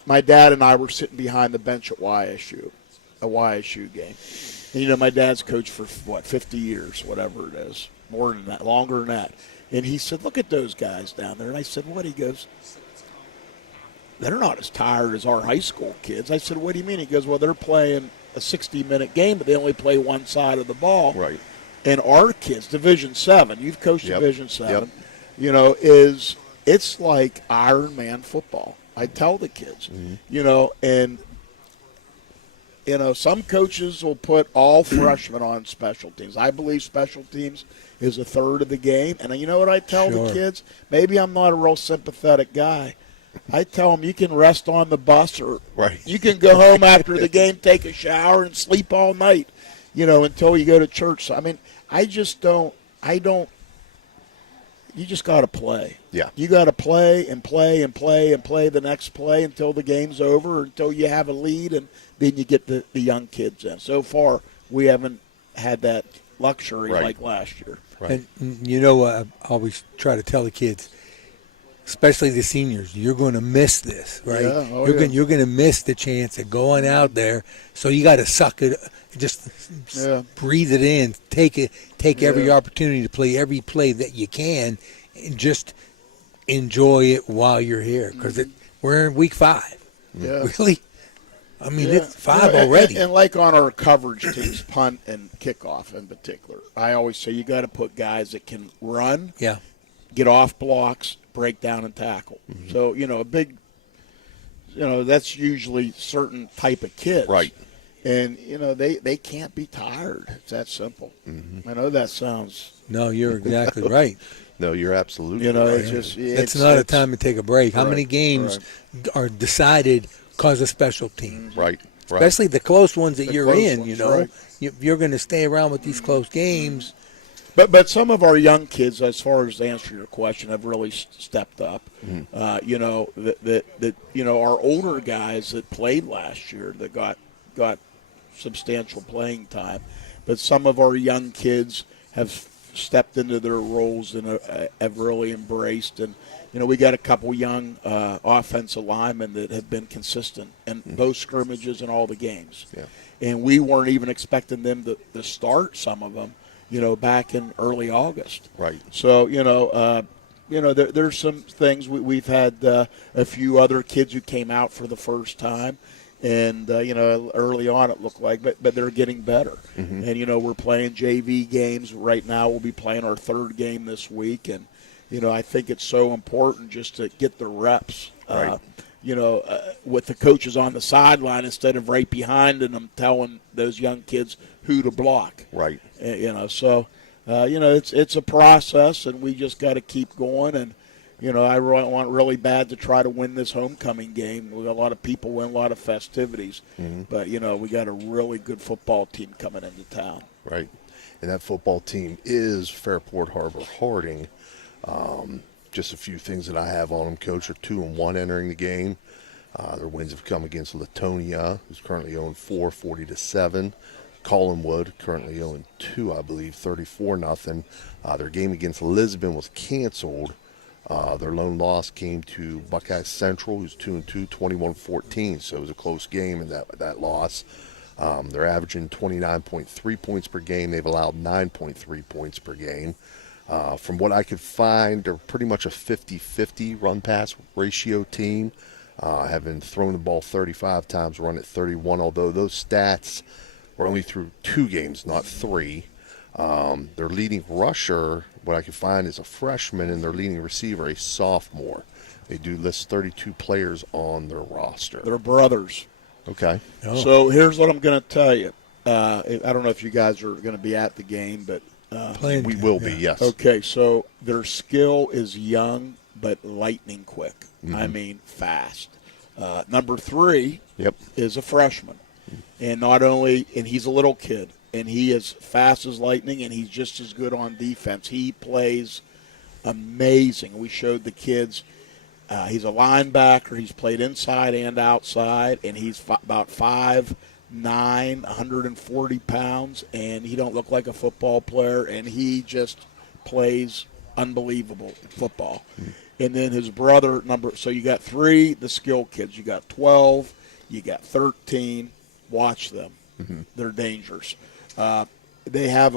My dad and I were sitting behind the bench at YSU, a YSU game. And, my dad's coached for, 50 years, whatever it is, more than that, longer than that. And he said, look at those guys down there. And I said, what? He goes, they're not as tired as our high school kids. I said, what do you mean? He goes, well, they're playing a 60-minute game, but they only play one side of the ball. Right. And our kids, Division 7, you've coached Division 7, it's like Iron Man football. I tell the kids, and some coaches will put all freshmen on special teams. I believe special teams is a third of the game. And you know what I tell the kids? Maybe I'm not a real sympathetic guy. I tell them you can rest on the bus or you can go home after the game, take a shower, and sleep all night, until you go to church. So, I just don't you just got to play. Yeah. You got to play and play and play and play the next play until the game's over, until you have a lead, and then you get the young kids in. So far, we haven't had that luxury like last year. Right. And, I always try to tell the kids, especially the seniors, you're going to miss this, right? Yeah. You're going to miss the chance of going out there, so you got to suck it, just breathe it in, take every opportunity to play every play that you can, and just enjoy it while you're here, because we're in week 5. Yeah. Really? It's 5 already. And like on our coverage teams, punt and kickoff in particular, I always say you got to put guys that can run, get off blocks, break down and tackle. So, a big, that's usually certain type of kids. Right. And, they can't be tired. It's that simple. I know that sounds. No, you're exactly right. No, you're absolutely right. It's just. It's not a time to take a break. How many games are decided because of special teams? Right. Especially the close ones that you're in, You're going to stay around with these close games. But some of our young kids, as far as to answer your question, have really stepped up. Our older guys that played last year that got substantial playing time, but some of our young kids have stepped into their roles and have really embraced. And we got a couple young offensive linemen that have been consistent in both scrimmages and all the games. Yeah. And we weren't even expecting them to start some of them. Back in early August. Right. So, there's some things. We've had a few other kids who came out for the first time. And, early on it looked like, but they're getting better. And, we're playing JV games. Right now we'll be playing our third game this week. And, I think it's so important just to get the reps. With the coaches on the sideline instead of right behind them telling those young kids who to block. Right. So it's a process, and we just got to keep going. And, I want really bad to try to win this homecoming game. We got a lot of people win, a lot of festivities. But, we got a really good football team coming into town. Right. And that football team is Fairport Harbor Harding. Just a few things that I have on them, Coach, are 2-1 entering the game. Their wins have come against Latonia, who's currently owned 40-7. Collinwood currently 0-2, I believe, 34-0. Their game against Lisbon was canceled. Their lone loss came to Buckeye Central, who's 2-2, 21-14. So it was a close game in that loss. They're averaging 29.3 points per game. They've allowed 9.3 points per game. From what I could find, they're pretty much a 50-50 run-pass ratio team. Having thrown the ball 35 times, run it 31, although those stats were only through 2 games, not 3. Their leading rusher, what I could find, is a freshman, and their leading receiver, a sophomore. They do list 32 players on their roster. They're brothers. Okay. Oh. So here's what I'm going to tell you. I don't know if you guys are going to be at the game, but we will be, yes. Okay, so their skill is young but lightning quick. I mean, fast. Number 3 is a freshman. And he's a little kid, and he is fast as lightning, and he's just as good on defense. He plays amazing. We showed the kids. He's a linebacker. He's played inside and outside, and he's about 5'9", 140 pounds, and he don't look like a football player, and he just plays unbelievable football. And then his brother, so you got 3, the skill kids. You got 12, you got 13. Watch them. They're dangerous. They have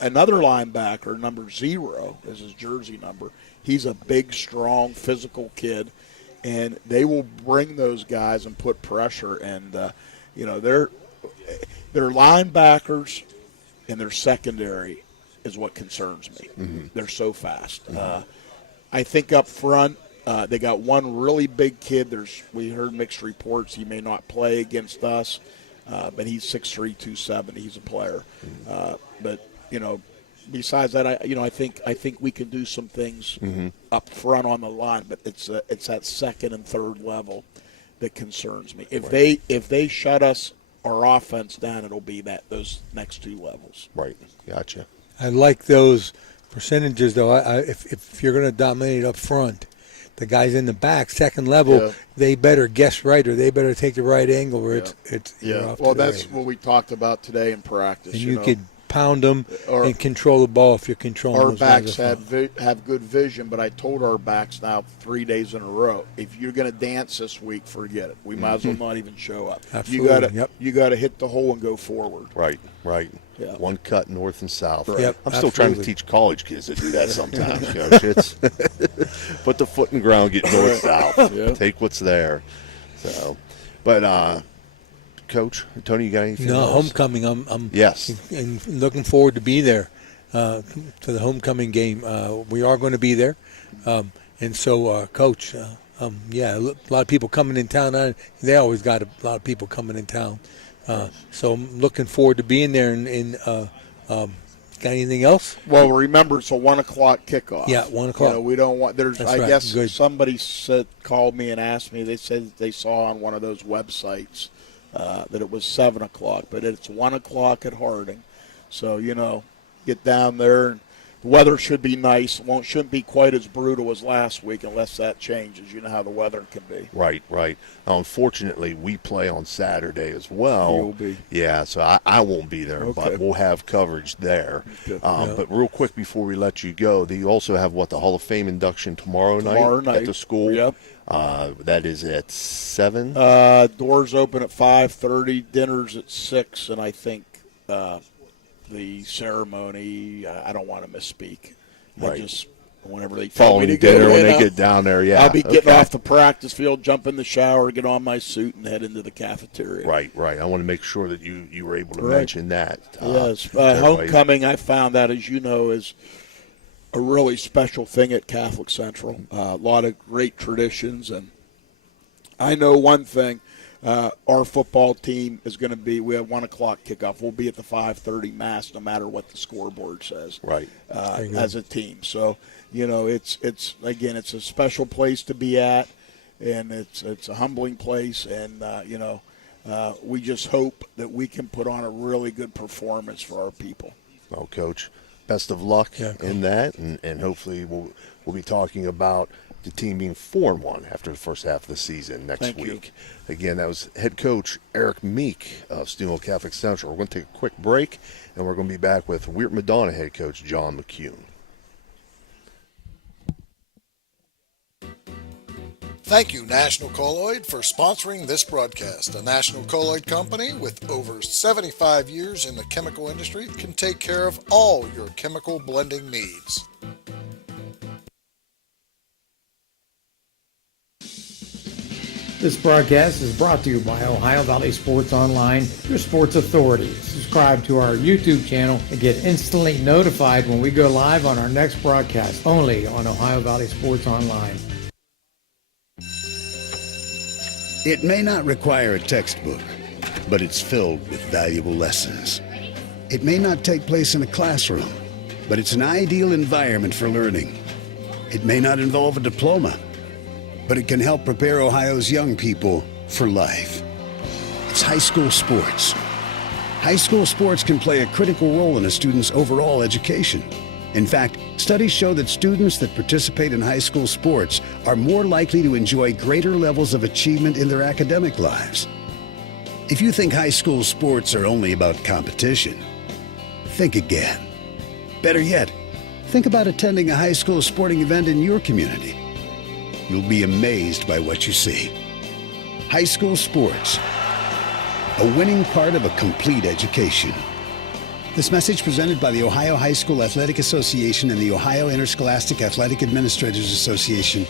another linebacker, number 0 is his jersey number. He's a big, strong, physical kid, and they will bring those guys and put pressure. And they're linebackers, and their secondary is what concerns me. They're so fast. I think up front, they got one really big kid. We heard mixed reports. He may not play against us, but he's 6'3", 270. He's a player. But besides that, I think we can do some things up front on the line. But it's that second and third level that concerns me. If they shut our offense down, it'll be those next 2 levels. Right. Gotcha. I like those percentages, though. If you're going to dominate up front, the guys in the back, second level, they better guess right, or they better take the right angle, or you're off well, to the that's races. what we talked about today in practice. And you could pound them and control the ball if you're controlling our those backs guys up front. have good vision, but I told our backs now 3 days in a row, if you're going to dance this week, forget it. We might as well not even show up. Absolutely. You got to hit the hole and go forward. Right. Yeah. One cut north and south. Yep, I'm still trying to teach college kids to do that sometimes. Coach. It's put the foot in the ground, get north south, take what's there. So, but Coach Tony, you got anything? No, else? homecoming. I'm yes, and looking forward to be there to the homecoming game. We are going to be there, and so Coach. A lot of people coming in town. They always got a lot of people coming in town. So I'm looking forward to being there. And got anything else? Well, remember, it's a 1 o'clock kickoff. Yeah, 1 o'clock. We don't want. That's I right. guess Good. somebody called me and asked me. They said they saw on one of those websites that it was 7 o'clock, but it's 1 o'clock at Harding. So get down there. The weather should be nice. Shouldn't be quite as brutal as last week unless that changes. You know how the weather can be. Right. Now, unfortunately, we play on Saturday as well. You'll be. Yeah, so I won't be there, but we'll have coverage there. But real quick before we let you go, you also have the Hall of Fame induction tomorrow night at the school. Yep. That is at 7. Doors open at 5:30. Dinner's at 6, and I think. The ceremony, I don't want to misspeak. Right. I just, whenever they tell me following to dinner go when in, they get down there, I'll be getting off the practice field, jump in the shower, get on my suit, and head into the cafeteria. Right. I want to make sure that you were able to mention that. Yes. Homecoming, I found that, as you know, is a really special thing at Catholic Central. A lot of great traditions, and I know one thing. Our football team is going to be. We have 1 o'clock kickoff. We'll be at the 5:30 mass, no matter what the scoreboard says. Right. As a team, so it's a special place to be at, and it's a humbling place, and we just hope that we can put on a really good performance for our people. Well, Coach, best of luck in that, and hopefully we'll be talking about the team being 4-1 after the first half of the season next week. Again, that was head coach Eric Meek of Steubenville Catholic Central. We're going to take a quick break, and we're going to be back with Weir Madonna head coach John McCune. Thank you, National Colloid, for sponsoring this broadcast. A National Colloid company with over 75 years in the chemical industry can take care of all your chemical blending needs. This broadcast is brought to you by Ohio Valley Sports Online, your sports authority. Subscribe to our YouTube channel and get instantly notified when we go live on our next broadcast, only on Ohio Valley Sports Online. It may not require a textbook, but it's filled with valuable lessons. It may not take place in a classroom, but it's an ideal environment for learning. It may not involve a diploma, but it can help prepare Ohio's young people for life. It's high school sports. High school sports can play a critical role in a student's overall education. In fact, studies show that students that participate in high school sports are more likely to enjoy greater levels of achievement in their academic lives. If you think high school sports are only about competition, think again. Better yet, think about attending a high school sporting event in your community. You'll be amazed by what you see. High school sports, a winning part of a complete education. This message presented by the Ohio High School Athletic Association and the Ohio Interscholastic Athletic Administrators Association.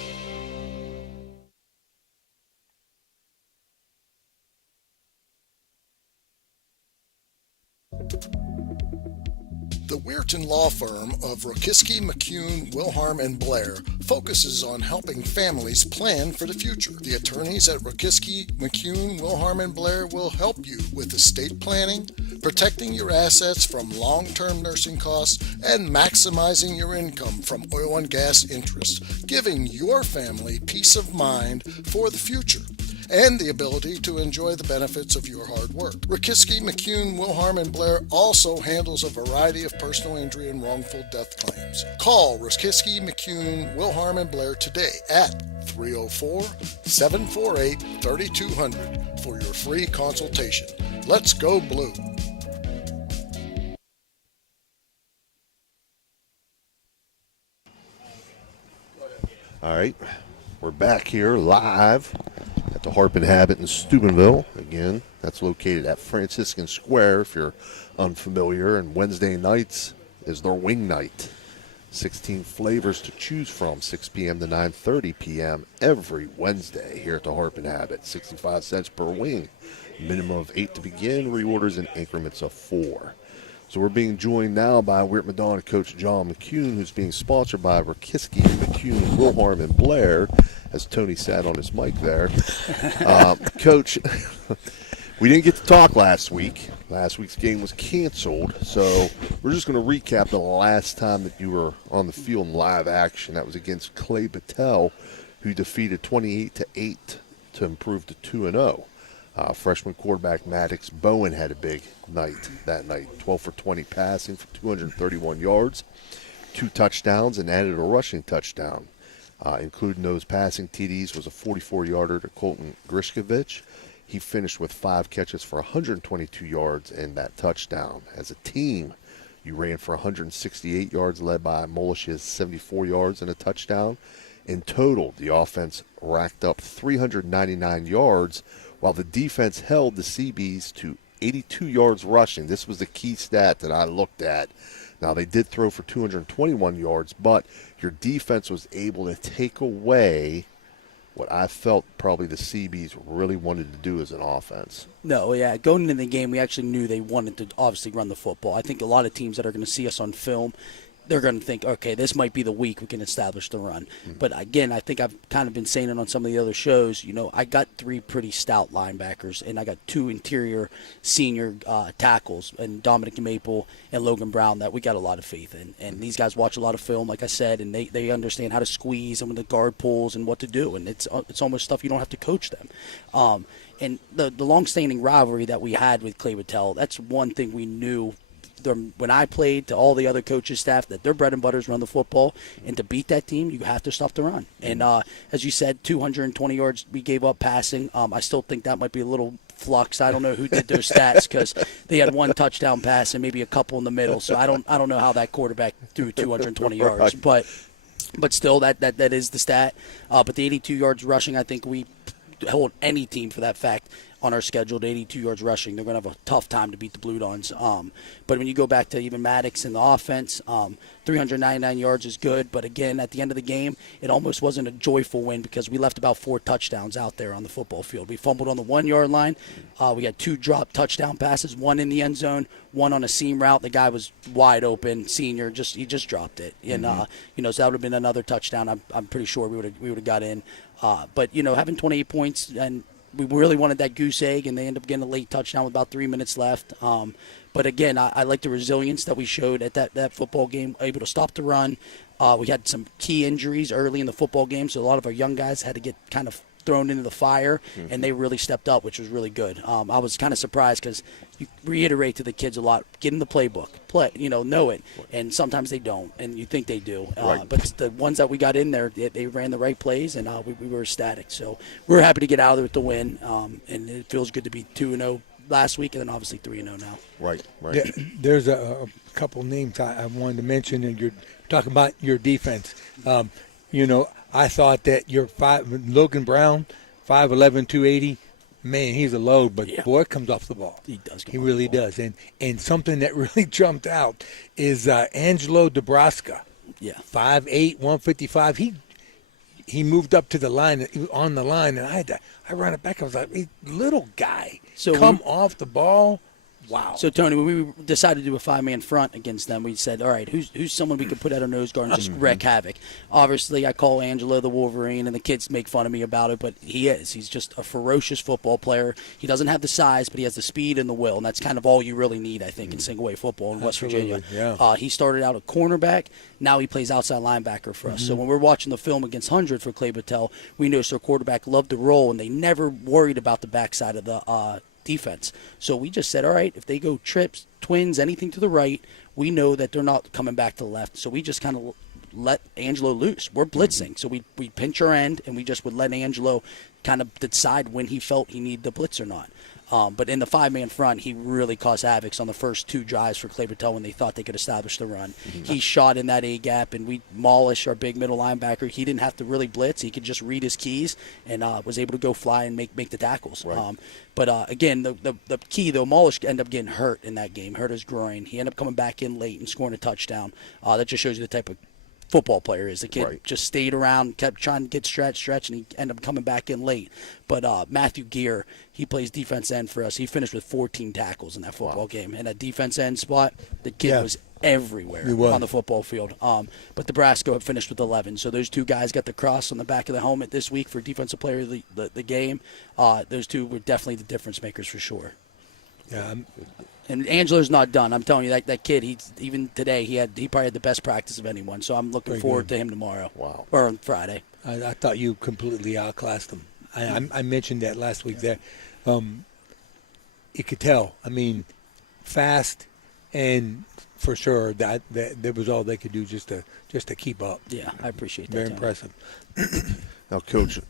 The Weirton Law Firm of Rokiski, McCune, Wilharm, and Blair focuses on helping families plan for the future. The attorneys at Rokiski, McCune, Wilharm, and Blair will help you with estate planning, protecting your assets from long-term nursing costs, and maximizing your income from oil and gas interest, giving your family peace of mind for the future and the ability to enjoy the benefits of your hard work. Rokiski, McCune, Wilharm, and Blair also handles a variety of personal injury and wrongful death claims. Call Rokiski, McCune, Wilharm, and Blair today at 304-748-3200 for your free consultation. Let's go Blue. All right, we're back here live at the Harp Inhabit in Steubenville. Again, that's located at Franciscan Square, if you're unfamiliar. And Wednesday nights is their wing night. 16 flavors to choose from, 6 p.m. to 9:30 p.m. every Wednesday here at the Harp Inhabit. 65 cents per wing. Minimum of 8 to begin. Reorders in increments of 4. So we're being joined now by Weir Madonna coach John McCune, who's being sponsored by Rokiski, McCune, Wilharm, and Blair, as Tony sat on his mic there. Coach, we didn't get to talk last week. Last week's game was canceled, so we're just going to recap the last time that you were on the field in live action. That was against Clay Battelle, who defeated 28-8 to improve to 2-0. Freshman quarterback Maddox Bowen had a big night that night, 12 for 20 passing for 231 yards, 2 touchdowns, and added a rushing touchdown. Including those passing TDs was a 44-yarder to Colton Grishkovich. He finished with 5 catches for 122 yards and that touchdown. As a team, you ran for 168 yards, led by Molish's 74 yards and a touchdown. In total, the offense racked up 399 yards, while the defense held the CBs to 82 yards rushing. This was the key stat that I looked at. Now, they did throw for 221 yards, but your defense was able to take away what I felt probably the CBs really wanted to do as an offense. No, yeah, going into the game, we actually knew they wanted to obviously run the football. I think a lot of teams that are going to see us on film, they're going to think, okay, this might be the week we can establish the run. Mm-hmm. But again, I think I've kind of been saying it on some of the other shows. You know, I got 3 pretty stout linebackers, and I got 2 interior senior tackles, and Dominic Maple and Logan Brown, that we got a lot of faith in. And these guys watch a lot of film, like I said, and they understand how to squeeze and when the guard pulls and what to do. And it's almost stuff you don't have to coach them. And the long-standing rivalry that we had with Clay Battelle, that's one thing we knew when I played, to all the other coaches' staff, that their bread and butter is run the football, and to beat that team, you have to stop the run. And as you said, 220 yards we gave up passing. I still think that might be a little flux. I don't know who did those stats, because they had 1 touchdown pass and maybe a couple in the middle. So I don't know how that quarterback threw 220 yards, but still that is the stat. But the 82 yards rushing, I think we hold any team for that fact on our schedule to 82 yards rushing. They're going to have a tough time to beat the Blue Dons. But when you go back to even Maddox in the offense, 399 yards is good. But again, at the end of the game, it almost wasn't a joyful win, because we left about 4 touchdowns out there on the football field. We fumbled on the 1-yard line. We had 2 drop touchdown passes, 1 in the end zone, 1 on a seam route. The guy was wide open, senior. He just dropped it. And so that would have been another touchdown. I'm pretty sure we would have got in. But having 28 points, and we really wanted that goose egg, and they ended up getting a late touchdown with about 3 minutes left. But again, I like the resilience that we showed at that football game, able to stop the run, We had some key injuries early in the football game, so a lot of our young guys had to get kind of thrown into the fire, and they really stepped up, which was really good. I was kind of surprised because you reiterate to the kids a lot, get in the playbook, play, know it, and sometimes they don't, and you think they do. But the ones that we got in there, they ran the right plays, and we were ecstatic. So we're happy to get out of there with the win, and it feels good to be 2-0 last week, and then obviously 3-0 now. Right. There's a couple names I wanted to mention, and you're talking about your defense. I thought that Logan Brown, 5'11", 280, man, he's a load, but boy, it comes off the ball. He does. He really does. And something that really jumped out is Angelo Nebraska. Yeah. 5'8", 155. He moved up to the line, on the line, and I ran it back. I was like, hey, little guy, come off the ball. Wow. So, Tony, when we decided to do a 5-man front against them, we said, all right, who's someone we could put out a nose guard and just wreak havoc? Obviously, I call Angelo the Wolverine, and the kids make fun of me about it, but he is. He's just a ferocious football player. He doesn't have the size, but he has the speed and the will, and that's kind of all you really need, I think, in single-A football in West Virginia. Yeah. He started out a cornerback. Now he plays outside linebacker for us. So when we're watching the film against 100 for Clay Battelle, we noticed our quarterback loved to roll, and they never worried about the backside of the defense. So we just said, all right, if they go trips, twins, anything to the right, we know that they're not coming back to the left. So we just kind of let Angelo loose. We're blitzing. So we pinch our end, and we just would let Angelo kind of decide when he felt he needed the blitz or not. But in the 5-man front, he really caused havoc on the first 2 drives for Clay Battelle when they thought they could establish the run. He shot in that A-gap, and we demolished our big middle linebacker. He didn't have to really blitz. He could just read his keys and was able to go fly and make the tackles. Right. But again, the key, though, Molish ended up getting hurt in that game, hurt his groin. He ended up coming back in late and scoring a touchdown. That just shows you the type of football player is. The kid just stayed around, kept trying to get stretch, and he ended up coming back in late. But Matthew Gear, he plays defense end for us. He finished with 14 tackles in that football game. And that defense end spot, the kid was everywhere on the football field. But Nebraska finished with 11. So those 2 guys got the cross on the back of the helmet this week for defensive player of the game. Those 2 were definitely the difference makers for sure. Yeah. And Angelo's not done. I'm telling you, that kid, even today, he probably had the best practice of anyone. So I'm looking forward to him tomorrow. Wow. Or on Friday. I thought you completely outclassed him. I mentioned that last week there. You could tell. I mean, fast, and for sure that was all they could do just to keep up. Yeah, I appreciate that. Very impressive. Now, Coach,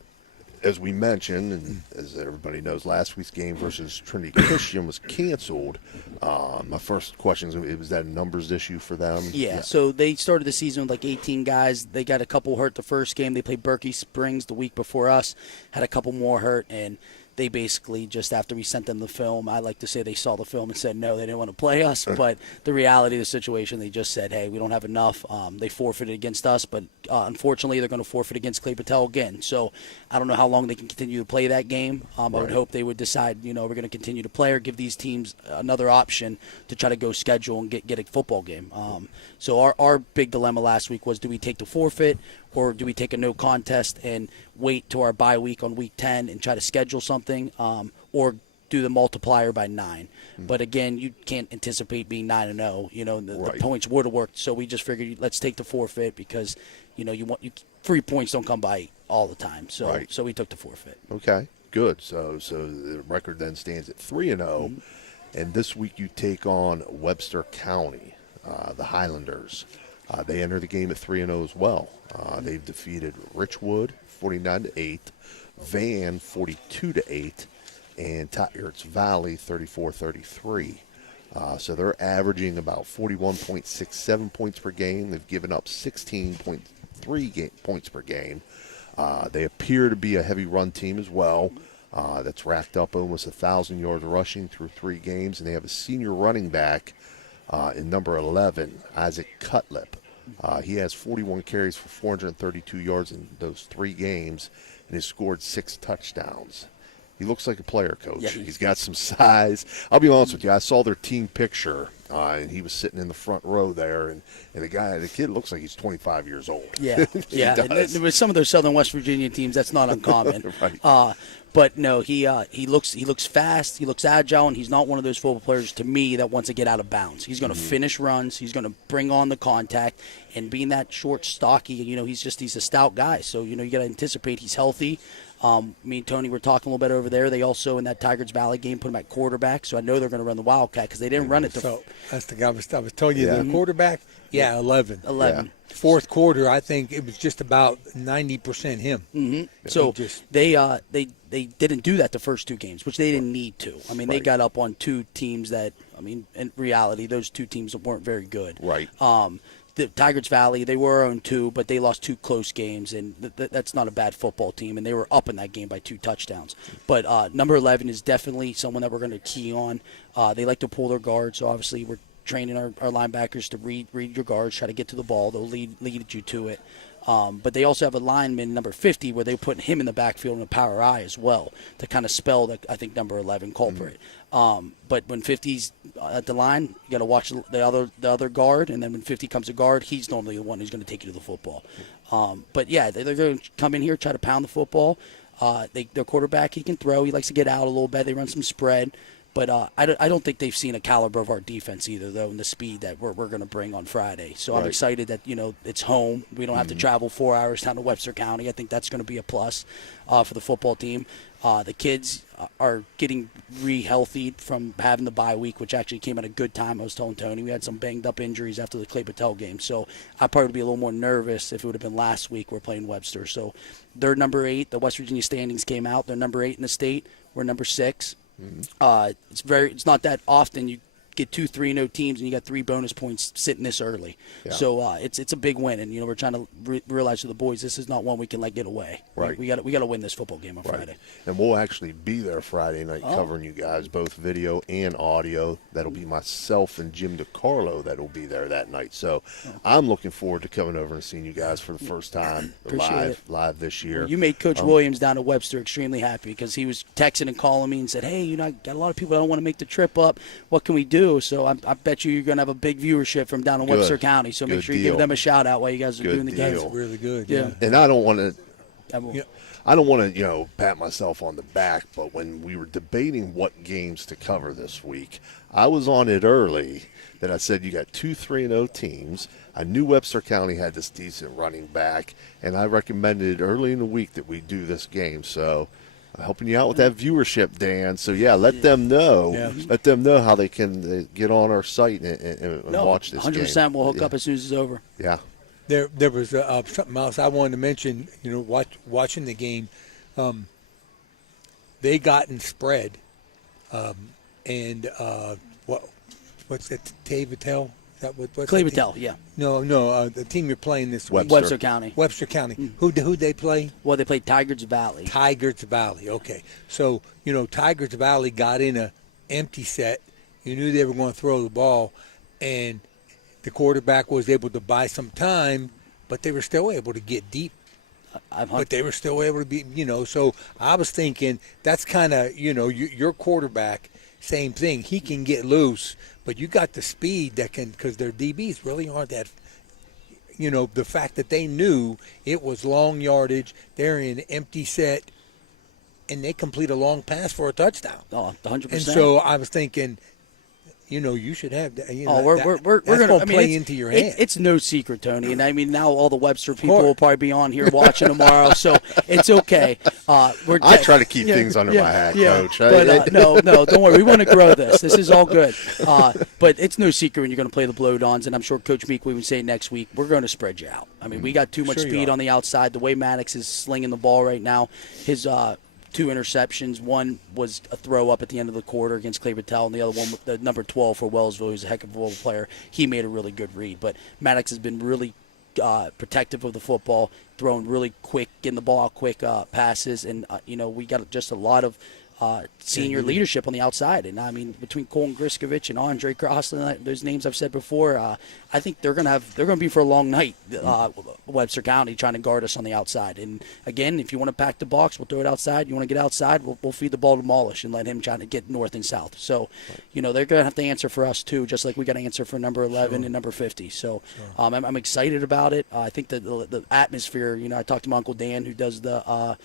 as we mentioned, and as everybody knows, last week's game versus Trinity Christian was canceled. My first question is, was that a numbers issue for them? Yeah, so they started the season with like 18 guys. They got a couple hurt the first game. They played Berkey Springs the week before us, had a couple more hurt, and they basically just after we sent them the film, I like to say they saw the film and said no, they didn't want to play us. But the reality of the situation, they just said, hey, we don't have enough. They forfeited against us, but unfortunately they're going to forfeit against Clay Battelle again. So I don't know how long they can continue to play that game. I would hope they would decide, we're going to continue to play or give these teams another option to try to go schedule and get a football game. So our big dilemma last week was, do we take the forfeit or do we take a no contest and wait to our bye week on week 10 and try to schedule something, or do the multiplier by 9? But again, you can't anticipate being 9-0. The points would have worked, so we just figured let's take the forfeit because you 3 points don't come by all the time. So we took the forfeit. Okay, good. So the record then stands at 3-0, and this week you take on Webster County, the Highlanders. They enter the game at 3-0 as well. They've defeated Richwood 49-8, Van 42-8, and Tyarts Valley 34-33. So they're averaging about 41.67 points per game. They've given up 16.3 points per game. They appear to be a heavy run team as well. That's racked up almost 1,000 yards rushing through 3 games, and they have a senior running back in number 11, Isaac Cutlip. He has 41 carries for 432 yards in those 3 games, and has scored 6 touchdowns. He looks like a player, Coach. Yeah. He's got some size. I'll be honest with you. I saw their team picture, and he was sitting in the front row there, and the kid looks like he's 25 years old. Yeah, yeah. does. And with some of those Southern West Virginia teams, that's not uncommon. Right. But no, he looks fast. He looks agile, and he's not one of those football players to me that wants to get out of bounds. He's going to finish runs. He's going to bring on the contact, and being that short, stocky, he's a stout guy. So you got to anticipate he's healthy. Me and Tony were talking a little bit over there. They also, in that Tigers Valley game, put him at quarterback. So I know they're going to run the Wildcat because they didn't run it. So that's the guy I was telling you. The quarterback, 11. 11. Yeah. Fourth quarter, I think it was just about 90% him. Mm-hmm. So they didn't do that the first two games, which they didn't need to. I mean, they got up on two teams that, in reality, those two teams weren't very good. Right. The Tigers Valley, they were 0-2, but they lost two close games, and that's not a bad football team, and they were up in that game by 2 touchdowns. But number 11 is definitely someone that we're going to key on. They like to pull their guards, so obviously we're training our linebackers to read your guards, try to get to the ball. They'll lead you to it. But they also have a lineman, number 50, where they put him in the backfield in a power eye as well to kind of spell, I think, number 11 culprit. But when 50's at the line, you got to watch the other guard, and then when 50 comes to guard, he's normally the one who's going to take you to the football. But yeah, they're going to come in here, try to pound the football. Their quarterback, he can throw. He likes to get out a little bit. They run some spread. But I don't think they've seen a caliber of our defense either, though, in the speed that we're going to bring on Friday. So I'm excited that, it's home. We don't have to travel 4 hours down to Webster County. I think that's going to be a plus for the football team. The kids are getting re-healthied from having the bye week, which actually came at a good time. I was telling Tony we had some banged-up injuries after the Clay Patel game. So I probably would be a little more nervous if it would have been last week we're playing Webster. So they're number 8. The West Virginia standings came out. They're number 8 in the state. We're number 6. It's not that often you get 2 3-0 teams and you got 3 bonus points sitting this early. Yeah. So it's a big win, and we're trying to realize to the boys this is not one we can let get away. Right. We got to win this football game on Friday. And we'll actually be there Friday night covering you guys, both video and audio. That'll be myself and Jim DiCarlo that'll be there that night. So I'm looking forward to coming over and seeing you guys for the first time live this year. Well, you made Coach Williams down at Webster extremely happy because he was texting and calling me and said, hey, I got a lot of people that don't want to make the trip up. What can we do? So I bet you're going to have a big viewership from down in Webster County. So make sure you give them a shout out while you guys are doing the game. That's really good. Yeah. And I don't want to, pat myself on the back, but when we were debating what games to cover this week, I was on it early that I said you got 2 3-0 teams. I knew Webster County had this decent running back, and I recommended early in the week that we do this game. So helping you out with that viewership, Dan. So, let them know. Yeah. Let them know how they can get on our site and watch this 100%. game. 100% we'll hook up as soon as it's over. Yeah. There was something else I wanted to mention, watching the game. They got in spread. What's that, Tavitel? Clay Patel, yeah. No, the team you're playing this week. Webster County. Webster County. Who'd they play? Well, they played Tigers Valley. Tigers Valley, okay. So, Tigers Valley got in a empty set. You knew they were going to throw the ball, and the quarterback was able to buy some time, but they were still able to get deep. But they were still able to be, so I was thinking that's kind of, your quarterback, same thing. He can get loose, but you got the speed that can, because their DBs really aren't that, the fact that they knew it was long yardage, they're in empty set, and they complete a long pass for a touchdown. Oh, 100%. And so I was thinking, you should have that. We're going to play into your hand. It's no secret, Tony. And, now all the Webster people will probably be on here watching tomorrow, so it's okay. I try to keep things under my hat, Coach. But, no, don't worry. We want to grow this. This is all good. But it's no secret when you're going to play the blow-dons, and I'm sure Coach Meek would say next week, we're going to spread you out. We got too much speed on the outside. The way Maddox is slinging the ball right now, his 2 interceptions. One was a throw up at the end of the quarter against Clay Patel, and the other one, the number 12 for Wellsville, who's a heck of a football player. He made a really good read. But Maddox has been really protective of the football, throwing really quick, getting the ball out quick passes. And, we got just a lot of senior leadership on the outside. And I mean, between Colton Griskovich and Andre Crossland, those names I've said before, I think they're going to be for a long night, Webster County, trying to guard us on the outside. And again, if you want to pack the box, we'll throw it outside. You want to get outside, we'll feed the ball to Molish and let him try to get north and south. So, they're going to have to answer for us too, just like we got to answer for number 11 and number 50. So I'm excited about it. I think that the atmosphere, I talked to my Uncle Dan, who does the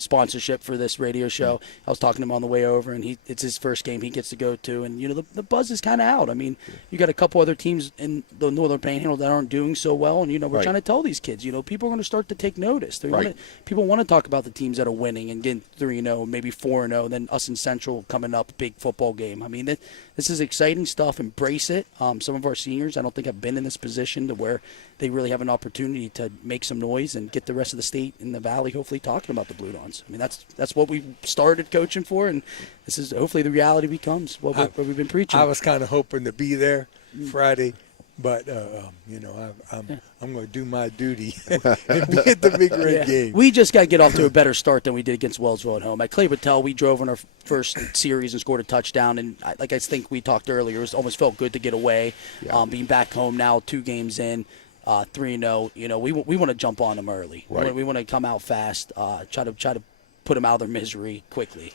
sponsorship for this radio show. I was talking to him on the way over, and it's his first game he gets to go to, and the buzz is kind of out. I mean, you got a couple other teams in the Northern Panhandle that aren't doing so well, and we're trying to tell these kids, people are going to start to take notice. People want to talk about the teams that are winning and getting 3-0, maybe 4-0, then us in Central coming up, big football game. I mean, this is exciting stuff. Embrace it. Some of our seniors, I don't think, have been in this position to where they really have an opportunity to make some noise and get the rest of the state in the valley hopefully talking about the Blue Dons. I mean, that's what we started coaching for, and this is hopefully the reality becomes what we've been preaching. I was kind of hoping to be there Friday, but I'm going to do my duty and be at the Big Red game. We just got to get off to a better start than we did against Wellsville at home. At Clay Patel, we drove in our first series and scored a touchdown, and I think we talked earlier, it almost felt good to get away. Being back home now, 2 games in. 3-0, we want to jump on them early. Right. We want to come out fast, try to put them out of their misery quickly.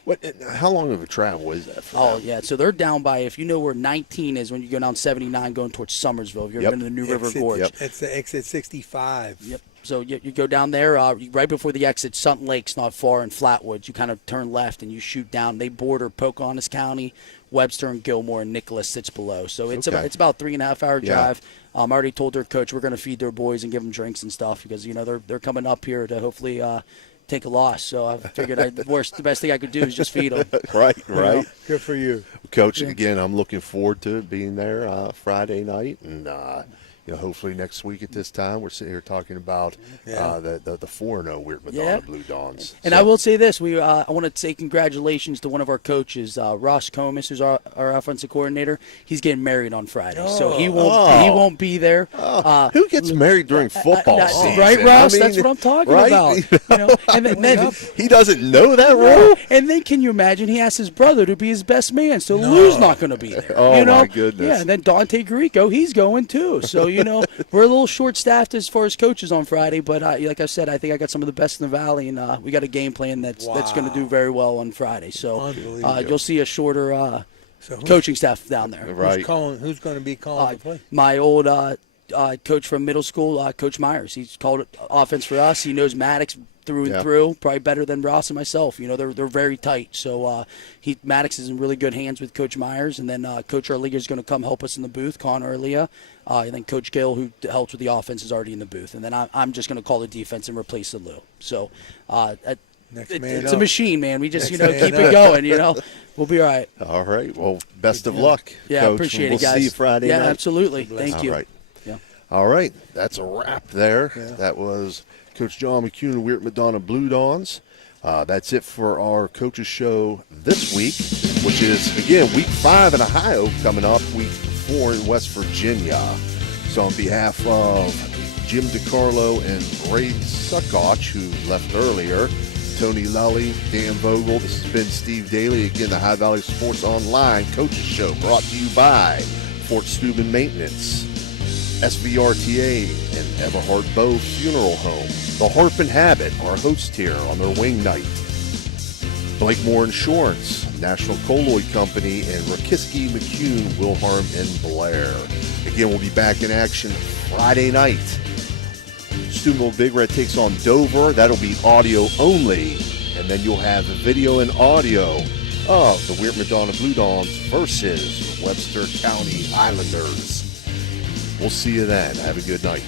How long of a travel is that for them? Yeah, so they're down by, if you know where 19 is, when you go down 79 going towards Summersville. If you've ever been to the New River Gorge. It's the exit 65. Yep. So you go down there, right before the exit, Sutton Lake's not far, in Flatwoods. You kind of turn left and you shoot down. They border Pocahontas County, Webster and Gilmore, and Nicholas sits below. So it's about 3.5 hour drive. I already told their coach we're going to feed their boys and give them drinks and stuff because they're coming up here to hopefully take a loss. So I figured the best thing I could do is just feed them. Right. Good for you, Coach. Again, I'm looking forward to being there Friday night, and hopefully next week at this time we're sitting here talking about the 4-0 Weir Madonna Blue Dons. And I will say this: I want to say congratulations to one of our coaches, Ross Comas, who's our offensive coordinator. He's getting married on Friday, so he won't be there. Who gets married during football season? Right, Ross? That's what I'm talking about. And then he doesn't know that rule. And then can you imagine? He asked his brother to be his best man, so Lou's not going to be there. My goodness! Yeah, and then Dante Grieco, he's going too. So. We're a little short-staffed as far as coaches on Friday, but like I said, I think I got some of the best in the valley, and we got a game plan that's going to do very well on Friday. So you'll see a shorter coaching staff down there. Right. Who's going to be calling the play? My old coach from middle school, Coach Myers. He's called offense for us. He knows Maddox through and through, probably better than Ross and myself. They're very tight. So Maddox is in really good hands with Coach Myers, and then Coach Arlia is going to come help us in the booth, Connor Arlia. And then Coach Gill, who helps with the offense, is already in the booth. And then I'm just going to call the defense and replace the Lou. So it's a machine, man. We just, keep it going, We'll be all right. All right. Well, best of luck, Yeah, Coach. appreciate it, guys. We'll see you Friday night. Yeah, absolutely. Thank you. All right. Yeah. All right. That's a wrap there. Yeah. That was Coach John McCune and Weir Madonna Blue Dons. That's it for our coaches show this week, which is, again, week 5 in Ohio coming up, week 4 in West Virginia. So on behalf of Jim DiCarlo and Ray Suckoch, who left earlier, Tony Lully, Dan Vogel, this has been Steve Daly. Again, the High Valley Sports Online Coaches Show brought to you by Fort Steuben Maintenance, SVRTA, and Everhart Bow Funeral Home. The Harp and Habit, our host here on their wing night. Blakemore Insurance, National Colloid Company, and Rakiski, McCune, Wilharm, and Blair. Again, we'll be back in action Friday night. Steubenville Big Red takes on Dover. That'll be audio only. And then you'll have video and audio of the Weir Madonna Blue Dons versus Webster County Islanders. We'll see you then. Have a good night.